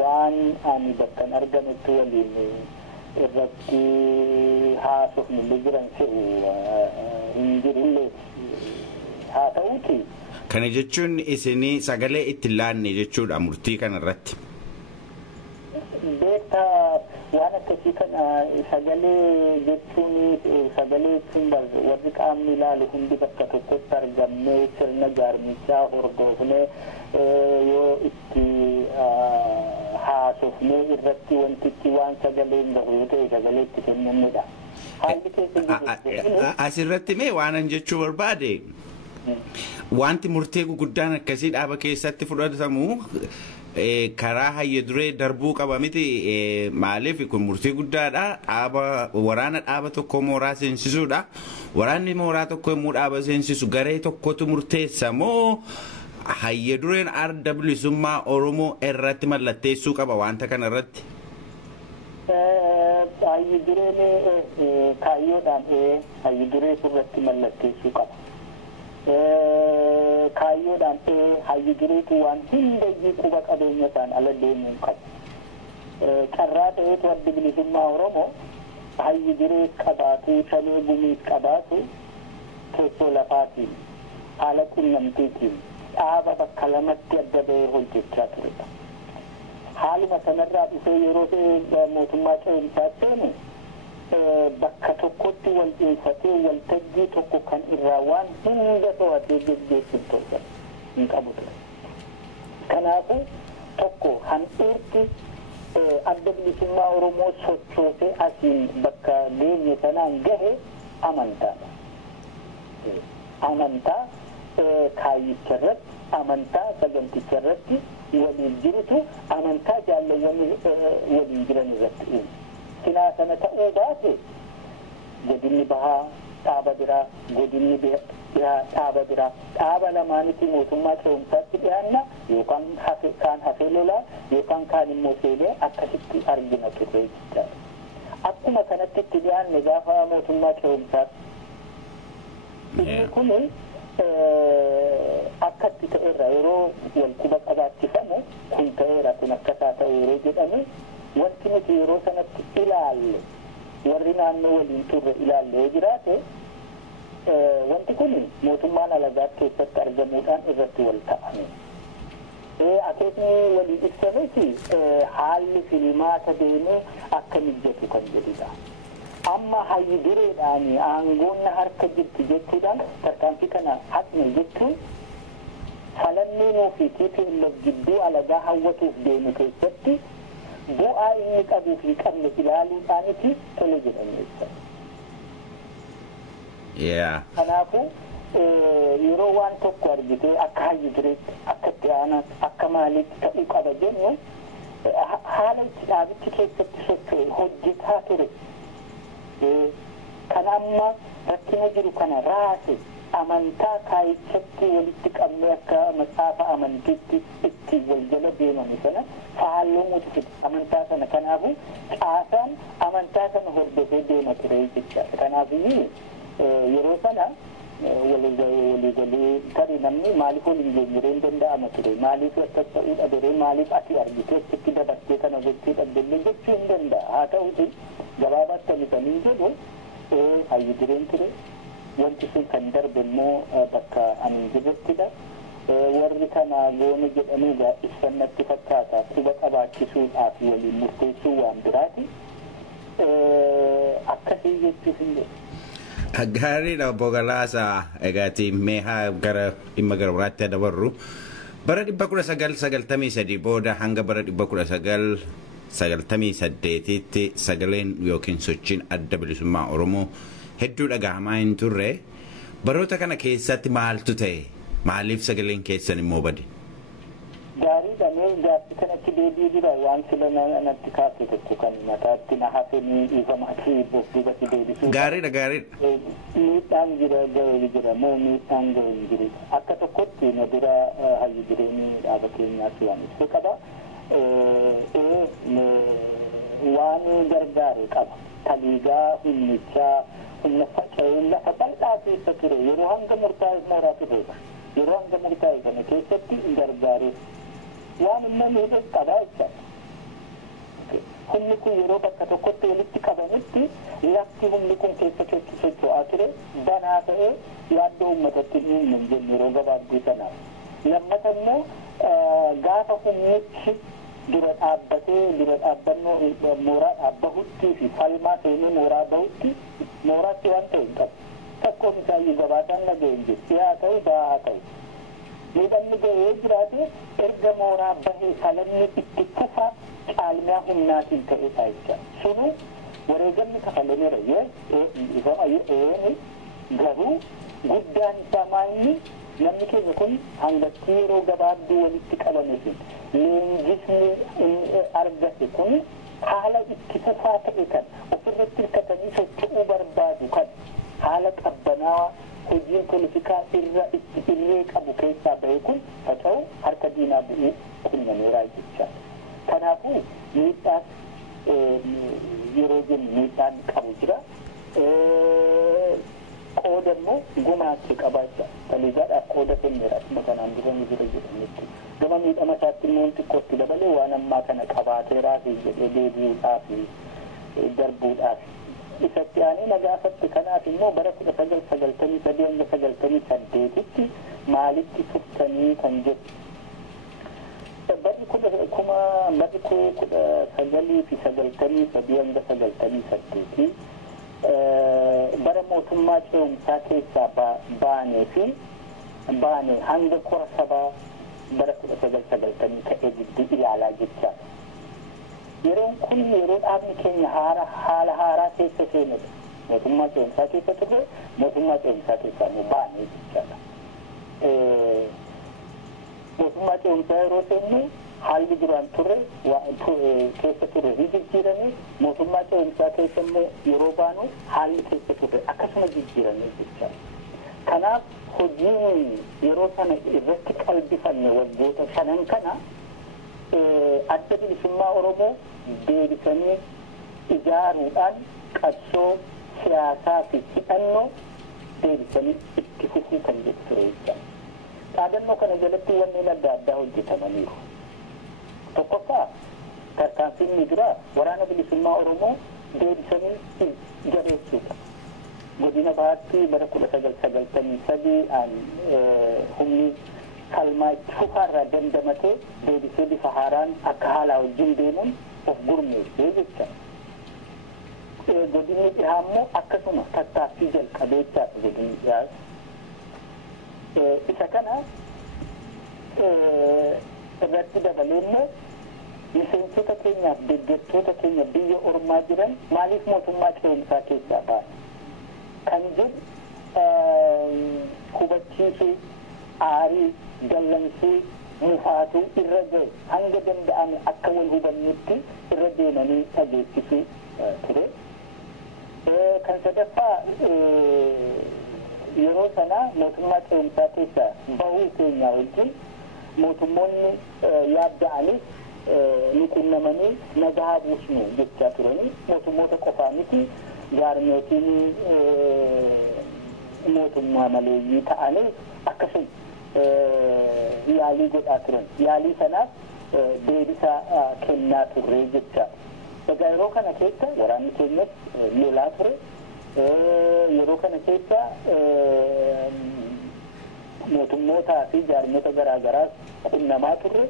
waan ani bakkan argametti waliin irratti haasofnillee jiran se'u hin jirullee haa ta'uuti. Kana jechuun isinii sagalee itti laanne jechuudha murtii kana irratti. Beektaa waan akkasii kana sagalee jechuun sagalee sun warri qaamni ilaalu hundi bakka tokkotti argamnee sirna jaarmichaa hordofnee yoo itti haasofnee irratti wantichi waan sagaleen gahu yoo ta'e sagalee itti kennamudha. Haalli keessa asirratti mee waanan jechuu barbaade wanti murtee guguddaan akkasii dhaaba keessatti fudhatamu karaa hayya duree darbuu qaba miti maaliif kun murtii guddaadha waraana dhaaba tokko mooraa seensisuudha waraanni mooraa tokko yommuu dhaaba seensisu garee tokkotu murteessa moo hayya dureen adda bilisummaa Oromoo irratti mallatteessuu qaba wanta kana irratti hayya dureen kaayyoodhaan hayya duree irratti mallatteessuu qaba kaayyoodhaan hayyi dureetu waan hundayyuu quba qabeenya isaan ala deemuu qabu. Carraa ta'eetu adda bilisummaa Oromoo hayyi durees qabaatu shalee gumiis qabaatu teessoo lafaatiin haala qunnamtiitiin dhaaba bakka lamatti adda bahee hojjechaa turedha. Haaluma sanarraa dhufee yeroo mootummaa ce'umsaa seenu bakka tokkotti wal dhiyeeffatee waltajjii tokko kan irraa waan hunda to'atee geggeessuuf tolcha hin qabu ture. Kanaafuu tokko handhuurti adda bilisummaa Oromoo sochoosee asiin bakka geenye sanaan gahe amantaadha. Amantaa kaayyicha irratti, amantaa saganticha irratti waliin jirutu amantaa jaalawwan waliin jiran irratti uumu. Sinaa sana ta'uu baate godinni bahaa dhaaba biraa godinni biraa dhaaba biraa dhaaba lamaanitti mootummaa ce'umsaatti dhiyaanna yookaan kaan hafee lolaa yookaan kaan immoo seenee akkasitti argina turre jechaadha. Akkuma kanatti itti dhiyaanne gaafa mootummaa ce'umsaatti inni kun akka itti ta'erra yeroo wal quba qabaattifamu kun ta'eera kun akkasaa ta'e yeroo jedhame wanti nuti yeroo sanatti ilaalle warri naannoo waliin turre ilaalle yoo jiraate wanti kun mootummaan alagaa keessatti argamuudhaan irratti wal ta'ame. Akeekni walii ibsames haalli filmaata deemee akka mijatu kan jedhudha. Amma hayyi dureedhaan aangoonna harka jirti jechuudhaan tarkaanfii kana haqne jechuun falannii nuufi TPLF gidduu alagaa hawwatuuf deemu keessatti bu'aa inni qabuu fi qabne ilaaluudhaaniti tole jedhameessa. Kanaafuu yeroo waan tokko argitee akka hayyi dureetti akka itti aanaatti akka maaliitti ta'uu qaba jennu haala itti dhaabichi keessatti socho'e hojjetaa ture. Kan amma rakkina jiru kana raase amantaa kaayichatti walitti qabnee akka matsaafa amantiitti itti wal jala deemame sana faallomuutu fide amantaa sana. Kanaafuu caasaan amantaa sana hordofee deema ture jechaadha. Kanaafiyyuu yeroo sana waliigalee tarii namni maaliif waliin geenyiree hin danda'ama ture maaliif akkas ta'uu dhaberee maaliif ati argitee achitti dabarsee kana gochuu dhabdellee jechuu hin danda'a. Haa ta'uti gabaabaatti alisanii jedhu hayyi dureen ture. Wanti sun kan darbe immoo bakka ani jirrettidha. Warri kana goone jedhanii ibsannatti fakkaata quba qabaachisuudhaaf waliin murteessuu waan biraati. Akkasii jechuuf hin jedhu. Gaariidha obbo Galaasaa egaati mee haa gara dhimma gara biraatti dabarru. Bara 1993 booda hanga bara 1998tti sagaleen yookiin sochiin adda bilisummaa Oromoo hedduu dhagahamaa hin turre. Baroota kana keessatti maaltu ta'e? Maaliif sagaleen keessan immoo bade? Gaariidha mee gaaffii kanatti deebi'ee jira waan sila natti kaase tokko kan mataatti na hafe ni dhiifama achii duubatti deebisuu. Gaariidha gaariidha. Miidhaan jira moo miidhaan ga'u hin jiru. Akka tokkotti na dura hayyi jireenyi dhaaba keenyaatti waan ibsu qaba. Waan gargaare qaba. Taliigaa humnichaa humna faca'ee lafa bal'aa keessa ture yeroo hanga murtaa'e mooraa tureedha. Yeroo hanga murtaa'e kana keessatti gargaare waan immoo miidhee qabaa jechaadha. Humni kun yeroo bakka tokkotti walitti qabanitti lafti humni kun keessa socho'aa ture banaa ta'ee yaaddoo uummatatti hin jennu yeroo gabaabduu sanaaf. Lammata immoo gaafa humnichi dura dhaabbannoo mooraa dhaabbahutti fi falmaa seenee mooraa bahutti mooraatti waan ta'e qabu. Takkoon isaayyuu gabaasaan naga'een jiru haa ta'u haa ta'u. Miidhamni ga'ee jiraate erga mooraa bahee salanni itti fufa caalmaa humnaatiin ta'edha jecha. Sunu wareegamni kafalameera garuu guddaan isaa maayini namni keenya kun hangatti yeroo gabaabduu walitti qabame sun leenjisni argate kun haala itti fufaa ta'e kan ofirratti hirkatanii socho'uu barbaadu kan haala qabbanaawaa hojiin poolitikaa irra itti illee qabu keessaa bahe kun faca'u harka diinaa bu'uu qunnameeraa jecha. Kanaafuu miidhaan yeroo jennu miidhaan qabu jira. Qooda immoo gumaacha qabaachaa taliigaadhaaf qooda kenneera akkuma kanaan dura ni jira jedhametti. Gama miidhama isaatti immoo xiqqootti dabalee waan ammaa kana qabaateeraa fi jedhee deebi'uudhaa fi darbuudhaaf. Isatti aanee nagaafatti kanaaf immoo bara 1993 hanga 98tti maalitti tuftanii kan jedhu. Barri 1993 hanga 98 bara mootummaa ce'umsaa keessaa baane hanga kora sabaa bara 1990 ta'ee gidduu ilaalaa jechaa. Yeroon kun yeroo dhaabni keenya haala haaraa keessa seenedha. Mootummaa ce'umsaa keessa turre mootummaa ce'umsaa keessaa nu baane jechaadha. Mootummaa ce'umsaa yeroo seennu haalli duraan turre keessa turre ni jijjiirame. Mootummaa ce'umsaa keessa immoo yeroo baanu haalli keessa turre akkasuma jijjiirame jechaadha. Kanaaf hojiin yeroo sana irratti qalbifanne waggoota shanan kana adda bilisummaa Oromoo deebisanii ijaaruudhaan qabsoo siyaasaa fi hidhannoo deebisanii itti fufuu kan jedhu ture jechuudha. Dhaadannoo kana jalatti wanneen adda addaa hojjetamaniiru. Tokkoffaa tarkaanfiin ni jira waraana bilisummaa Oromoo deebisanii jabeessuudha. Godina bahaatti bara 1993 humni kalmaa itti fufaarraa dandamatee deebisee bifa haaraan akka haalaa wajjin deemuun of gurmeessee jecha. Godinni dhihaa immoo akkasuma tattaaffii jalqabeechaaf godinni dhiyaas. Isa kana irratti dabalee immoo miseensota keenyaaf deeggartoota keenya biyya ormaa jiran maaliif mootummaa ce'umsaa keessaa ba'an kan jedhu hubachiisuu aarii dallansuu mufaatu irra gahe hanga danda'ame akka wal hubannutti irra deemanii dhageessisuu ture. Kan sadaffaa yeroo sana mootummaa ce'umsaa keessaa bahuu keenya wajjin mootummoonni yaadda'anis ni qunnamanii nagaa buusnu jechaa turanii mootummoota qofaa miti jaarmiyootiin mootummaa maleeyyii ta'anii akkasuma yaalii godhaa turan. Yaalii sanaaf deebisaa kennaa turre jecha. Egaa yeroo kana keessa waraanni keenyas lolaa ture. Yeroo kana keessa mootummootaa fi jaarmiyoota garaa garaas qunnamaa turre.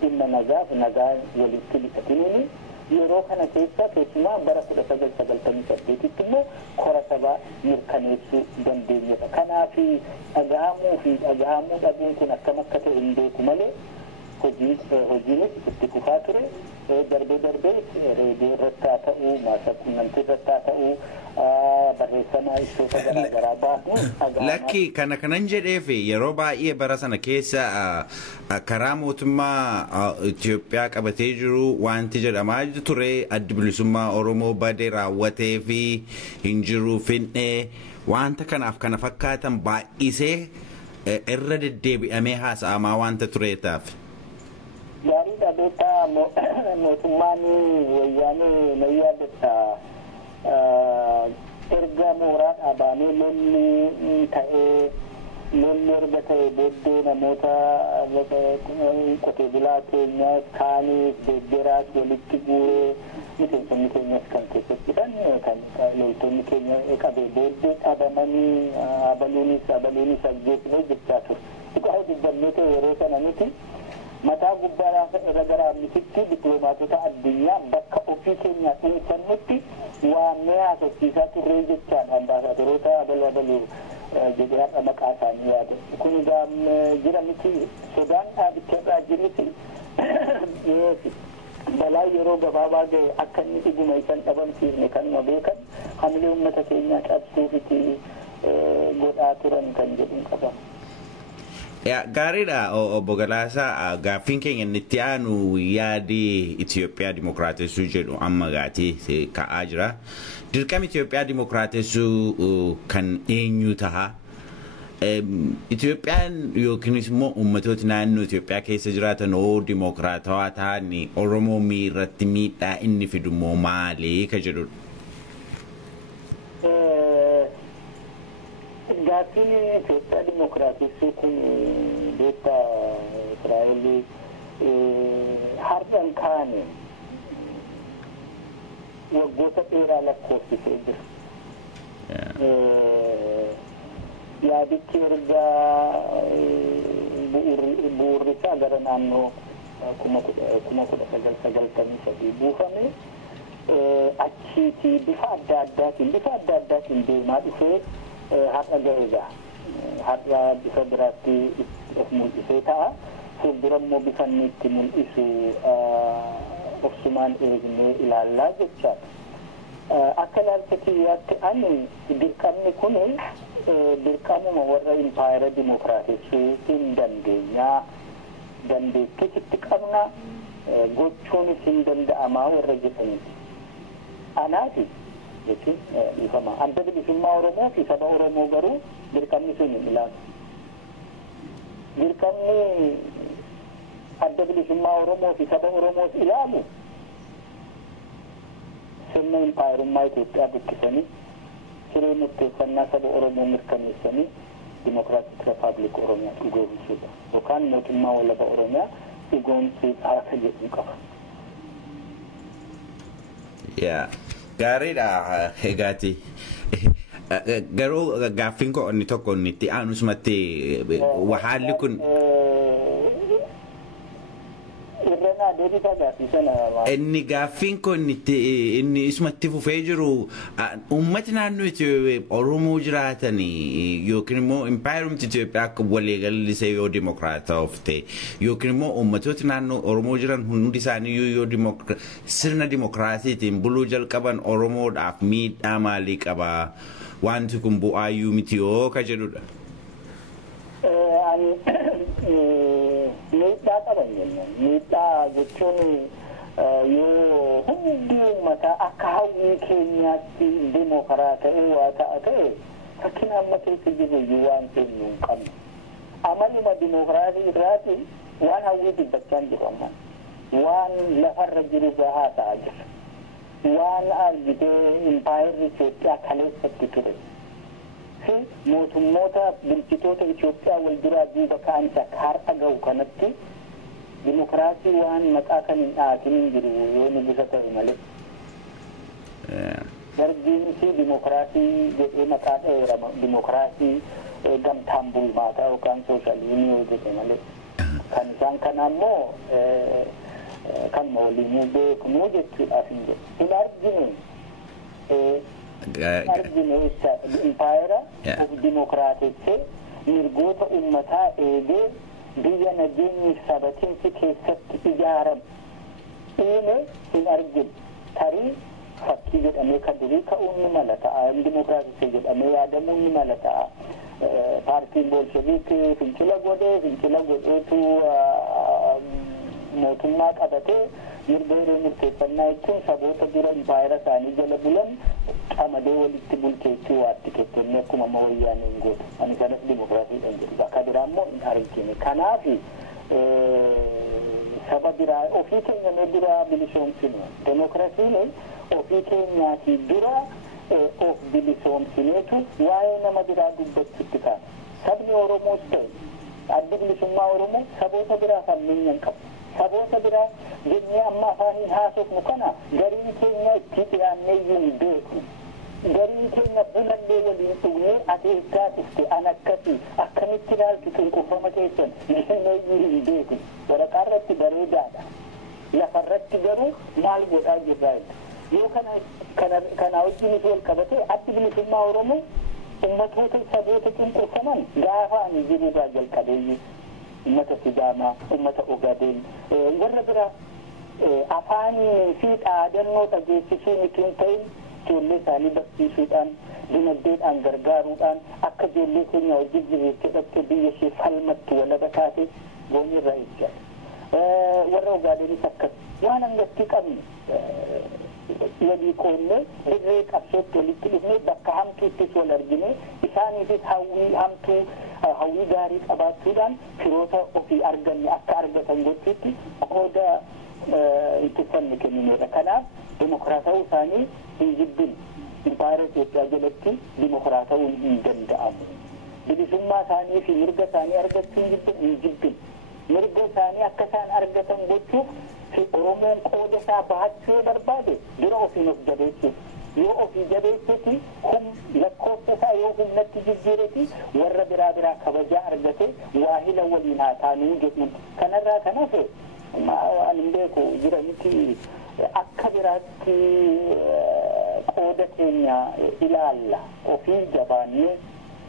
Dhimma nagaa walitti liqatiniini. Yeroo kana keessa keessumaa bara 1998tti immoo kora sabaa mirkaneessuu dandeenyedha. Kanaaf dhagahamuu dhabuun kun akkam akka ta'e hin beeku malee hojiinis itti fufaa ture. Darbee reediyoo irratti haa ta'uu maasa quunnamtii irratti haa ta'uu barreeffama ibsoota garaa garaa baasuun Lakki kanan jedheef yeroo baay'ee bara sana keessa karaa mootummaa Itoophiyaa qabatee jiru wanti jedhamaa ture adda bilisummaa Oromoo badee raawwatee fi hin jiru Finfinnee wanta kanaaf kana fakkaatan baay'isee irra deddeebi'amee haasa'amaa wanta tureetaaf. Gaariidha beektaa mootummaan wayyaanee na yaadatta erga mooraa dhaabaanii lolli erga ta'e booddee namoota qotee bulaa keenyaas kaaniif deeggeraas walitti guuree miseensonni keenyas kan keessatti kan loltoonni keenya qabee booddee qabamanii abaluunis ajjeesanii jechaa ture. Dhugaa dubbannee ta'e yeroo sana miti mataa gubbaadhaa irra garaamisitti dippiloomaatota addunyaa bakka ofii keenyaa dhuunfannutti waamnee haasofsiisaa turree jechaadha ambaasaadarota abaluu jedhee har'a maqaa isaanii yaada. Kun egaa jira miti sodaan dhaabicharraa jiruti balaa yeroo gabaabaa ga'e akka inni dhuguma isan dhabamsiifne kanuma beekan hamilee uummata keenyaa cabsuufiti godhaa turan kan jedhuun qaba. Gaariidha obbo Galaasaa gaaffiin keenya inni itti aanu yaadi Itoophiyaa dimokiraatessuu jedhu amma gaatee ka'aa jira. Dirqama Itoophiyaa dimokiraatessuu kan eenyu taha? Itoophiyaan yookiinis immoo uummatooti naannoo Itoophiyaa keessa jiraatan oo dimokiraatawaa ta'an Oromoo miirratti miidhaa inni fidu immoo maali ka jedhudha? Gaaffiin Itoophiyaa dimokiraatessuu kun beekta Israa'el har'an kaane waggoota dheeraa lakkoofsisee jira. Yaadichi ergaa bu'uurri isaa gara naannoo 1993 buufame achiitii bifa adda addaatiin deemaa dhufee har'a gaheegaa har'a bifa biraatti of mul'isee ta'a. Fuuldura immoo bifa inni itti mul'isu obsumaan eegnee ilaallaa jechaadha. Akka ilaalcha kiyyaatti ani dirqamni kun dirqamuma warra impaayera dimokiraatessuu hin dandeenyaa dandeettis itti qabna gochuunis hin danda'amaa warra jedhaniiti. Anaafi jechuun ifama adda bilisummaa Oromoo fi saba Oromoo garuu dirqamni sun hin ilaalu. Dirqamni adda bilisummaa Oromoo fi saba Oromoos ilaalu sirna impaayerummaa Itoophiyaa buqqisanii siree murteeffannaa saba Oromoo mirkaneessanii dimokiraatik rippaabilik Oromiyaa dhugoomsuudha yookaan mootummaa walaba Oromiyaa dhugoomsuudha akka jedhu qaba. Gaariidha egaati. Garuu gaaffiin koo inni tokko inni itti aanusumatti haalli kun inni gaaffiin kun inni isumatti fufee jiru uummati naannoo Oromoo jiraatan yookiin immoo impaayerumti Itoophiyaa akka waliigallisee yoo dimokiraatawaa ta'e yookiin immoo uummatooti naannoo Oromoo jiran hundi isaanii yoo sirna dimokiraasiitiin buluu jalqaban Oromoodhaaf miidhaa maalii qabaa? Wanti kun bu'aayyuu miti yoo ka jedhudha. Miidhaa qaban jenna. Miidhaa jechuun yoo hundi uummataa akka hawwii keenyaatti dimokiraatawaa waa ta'a ta'e fakkiin amma keessa jiru waan keenya hin qabne. Amaluma dimokiraasii irraati waan hawwii dubbachaa jiru amma. Waan lafarra jiru gahaa ta'aa jira. Waan argitee impaayerri Itoophiyaa kaleessatti ture. Fi mootummoota bulchitoota Itoophiyaa wal duraa duuba ka'ansa har'a gahu kanatti dimokiraasii waan maqaa kan hin dhaatin hin jiru yoo nugusa ta'e malee. Dargiin fi dimokiraasii jedhee maqaa dheerama dimokiraasii gamtaan bulmaataa yookaan sooshaalizimii yoo jedhe malee. Kan isaan kana immoo kan waliin beeknu jechuudhaaf hin jedhu. Hin argine impaayera of dimokiraatessee mirgoota uummataa eegee biyya nageenyi sabatiinsi keessatti ijaaramu uume hin argine. Tarii fakkii jedhamee kan durii ka'uun ni mala ta'a. Dimokiraatessee jedhamee yaadamuun ni mala ta'a. Paartiin Bolsheviik fincila godheetu mootummaa qabatee mirga murteeffannaa jechuun saboota dura impaayera isaanii jala bulan qamadee walitti bulcheechuu waatti kettenne akkuma amma wayyaanee hin gootu. Ani kanas dimokiraasiidhaan jedhu. Bakka biraa immoo hin argine. Kanaaf saba biraa ofii keenya mee dura bilisoomsinu. Dimokiraasiin ofii keenyaatii dura of bilisoomsineetu waa'ee nama biraa dubbachuutti kaasa. Sabni Oromoos ta'e adda bilisummaa Oromoo saboota biraa fammiin hin qabu. Saboota biraa jennee amma afaanii haasofnu kana gariin keenya itti dhiyaannee hin beeku. garii keenya bulallee waliin dhugnee ati eeggaatiste an akkasii akkamitti ilaaltu cunqurfama keessan isinneeyyuu hin beeku waraqaa irratti bareedaadha lafarratti garuu maal godhaa jirraa yoo kana wajjinis wal qabatee addi bilisummaa Oromoo ummatoota saboota cunqurfaman gaafa ani jiruugaa jalqabeeyyu ummata Sidaamaa, ummata Ogaadeen warra biraa afaanii fi dhaadannoo dhageessisuu miti hin ta'in ijoollee isaanii barsiisuudhaan dinagdeedhaan gargaaruudhaan akka ijoollee keenya wajjin jiraachuu biyya ishee falmattu walaba taate goonii irraa eeggadha. Warra Ogaadeenis akkas waan hangatti qabne walii qoonnee dirree qabsootti walitti dhufnee bakka hamtuuttis wal argine isaaniifis hawwii gaarii qabaachuudhaan firoota ofii arganne akka argatan gochuutti qooda itti uffanni kennineedha. Kanaaf dimokiraatawuu isaanii hin jibbin impaayera Itoophiyaa jalatti dimokiraatawuun hin danda'amu. Bilisummaa isaanii fi mirga isaanii argachuu hin jibbin. Mirga isaanii akka isaan argatan gochuuf fi Oromoon qooda isaa bahachuu barbaade dura ofiin of jabeessuuf. Yoo ofii jabeessuuti lakkoofsa isaa yoo humnatti jijjiireti warra biraa kabajaa argate waahila waliin haa taanuu jedhuun. Kanarraa kan hafe waan hin beeku jiranitti akka biraatti qooda keenya ilaalla ofii jabaannee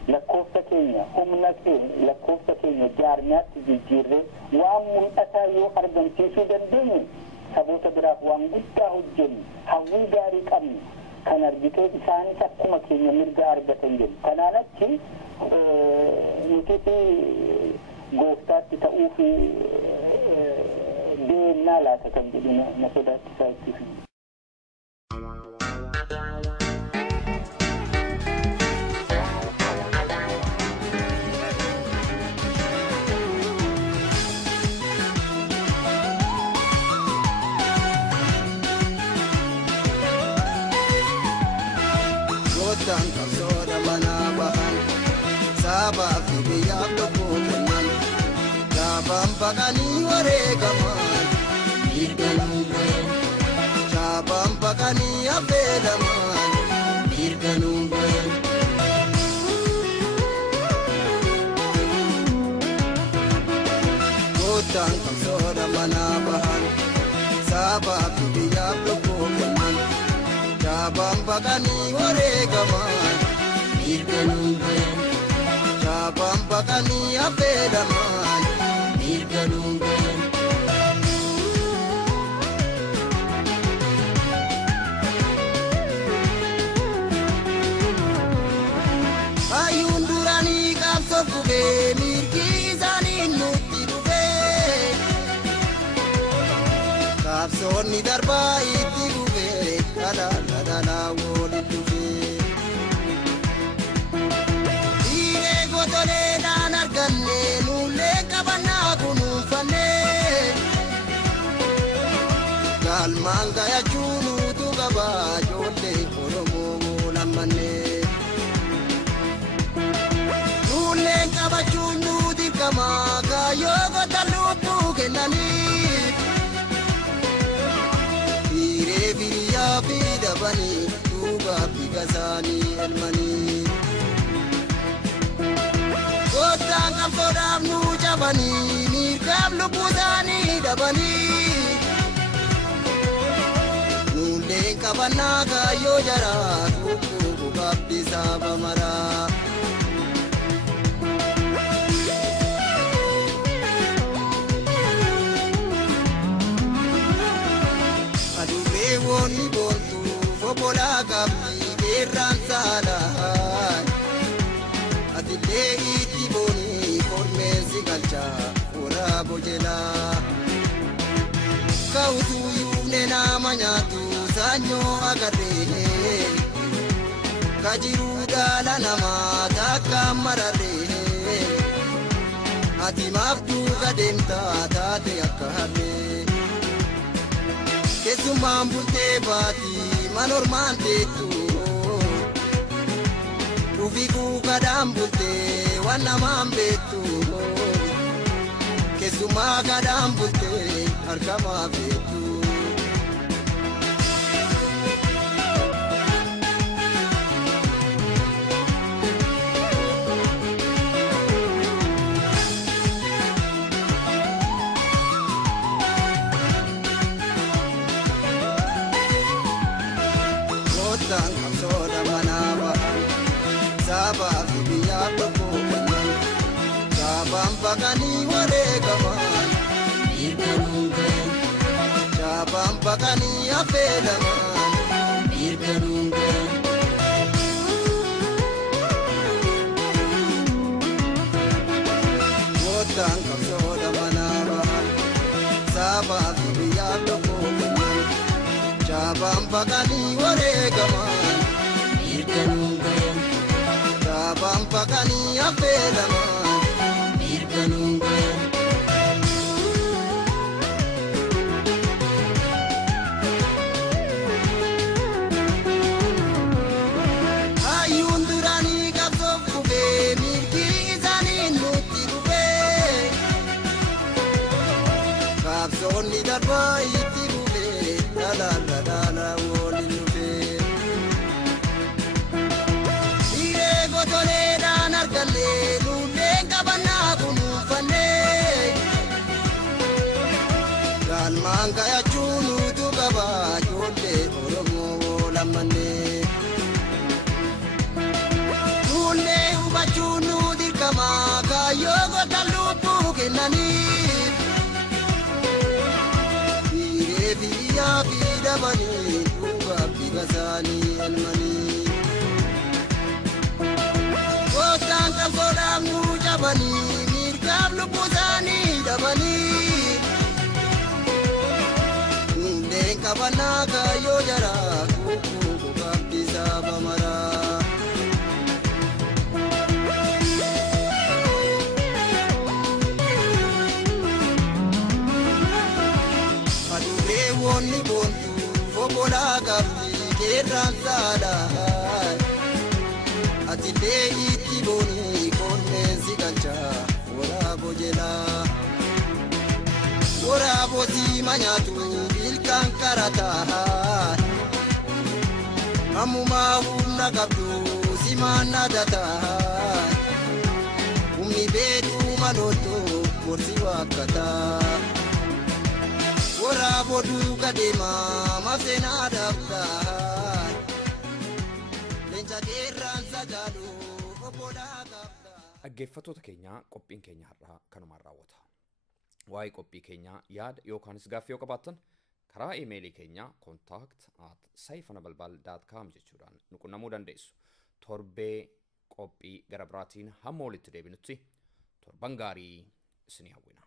lakkoofsa keenya humna keenya lakkoofsa keenya jaarmiyaatti jijjiirree waan mul'ataa yoo argamsiisuu dandeenye saboota biraaf waan guddaa hojjennu hawwii gaarii qabnu kan argitee isaanis akkuma keenya mirga argatan jedhu kanaan achi nuti gooftaatti ta'uuf deemnaa laata kan jedhu na sodaachisaa itti. Bakani waregaman irganumben Chabam bakani abelaman irganumben Gotan kamsoda manabahan Sabab biyab lokokeman Chabam bakani waregaman irganumben Chabam bakani abelaman irganumben ayun durani qabso fube mirkizani nutti dhufe qabsoonni darbaa itti dhufe dhala woli dhufe dhiiree gotoleedhaan arganne nullee qabannaa kunuunfanne galmaanga jechuun utuu qabaa ijoollee Oromoo lammanne nullee qabachuun nuti qamaa kaayoo goota lubbuu kennanii dhiiree biyyaa fi dabanii duubaa fi gasaanii elmanii. Gotaan qabsoodhaaf nu jabanii mirgaaf lubbuu isaanii dabanii nullee qabannaa kaayyoo jaraa tukkuu qabdisaa bamaraa. Aduubee woonni boontuu fobolaa qabdi beerraan saalaa atillee itti boonii kormeessi galchaa waraabo jelaa ka'utuu yuufne nama nyaatu saanyoo agarree ka jiruu dhaala namaa takka mararree ati maaf duuka deemtaa taate akka harree keessummaan bultee baatii manormaan teettu Ufi kadam bulte wana mambetu Kesuma kadam bulte arkama betu Kootaan qabsoodha manaa bahan sabaa fi biyyaa tokko kennan saabaan baqanii wareegaman mirganuun gahan saabaan baqanii affeelaman mirganuun gahan. Kootaan qabsoodha manaa bahan sabaa fi biyyaa tokko kennan saabaan baqanii wareegaman mirganuun gahan saabaan baqanii affeelaman mirganuun gahan. Hayyuun duraanii qabsoof kufee mirgi isaanii nutti dhufee qabsoonni darbaa itti dhufee dhalaala dhaala waliin dhufee dhiiree gotoleedhaan argannee lulleen qabannaa kunuunfannee galmaan gayachuun nutu qaba ijoollee Oromoo lammannee lullee hubachuun nu dirqama kaayyoo goota lubbuu kennaniif dhiiree biyyaa fi dabanii dhugaaf dhiiga isaanii elmanii goostaan qabsoodhaaf nu cabanii mirgaaf lubbuu isaanii dabanii hundeen qabannaa kaayyoo jaraa kukkuu gogaaf dhiisaa bamaraa. Adurree woonni boontuu fobolaa qabdi keerraan saadhaan atillee itti boonii qonneensi galchaa waraaboo jelaa waraaboo siima nyaatu ilkaan qarataa ammumaa humna qabdu simaan nadataa humni beekuu malootoo gorsi waakkataa. Waraaboo duuka deemaa mafseenaa dabtaan leenca keerraan sajaalu obbolaa qabda. Dhaggeeffattoota keenyaa qophiin keenya har'aa kanumaan raawwata. Waa'ee qophii keenyaa yaada yookaanis gaaffii yoo qabaattan karaa iimeelii keenyaa contact@saifanabalbal.com jechuudhaan nu qunnamuu dandeessu. Torbee qophii gara biraatiin hamma walitti deebinutti torban gaarii isinii hawwina.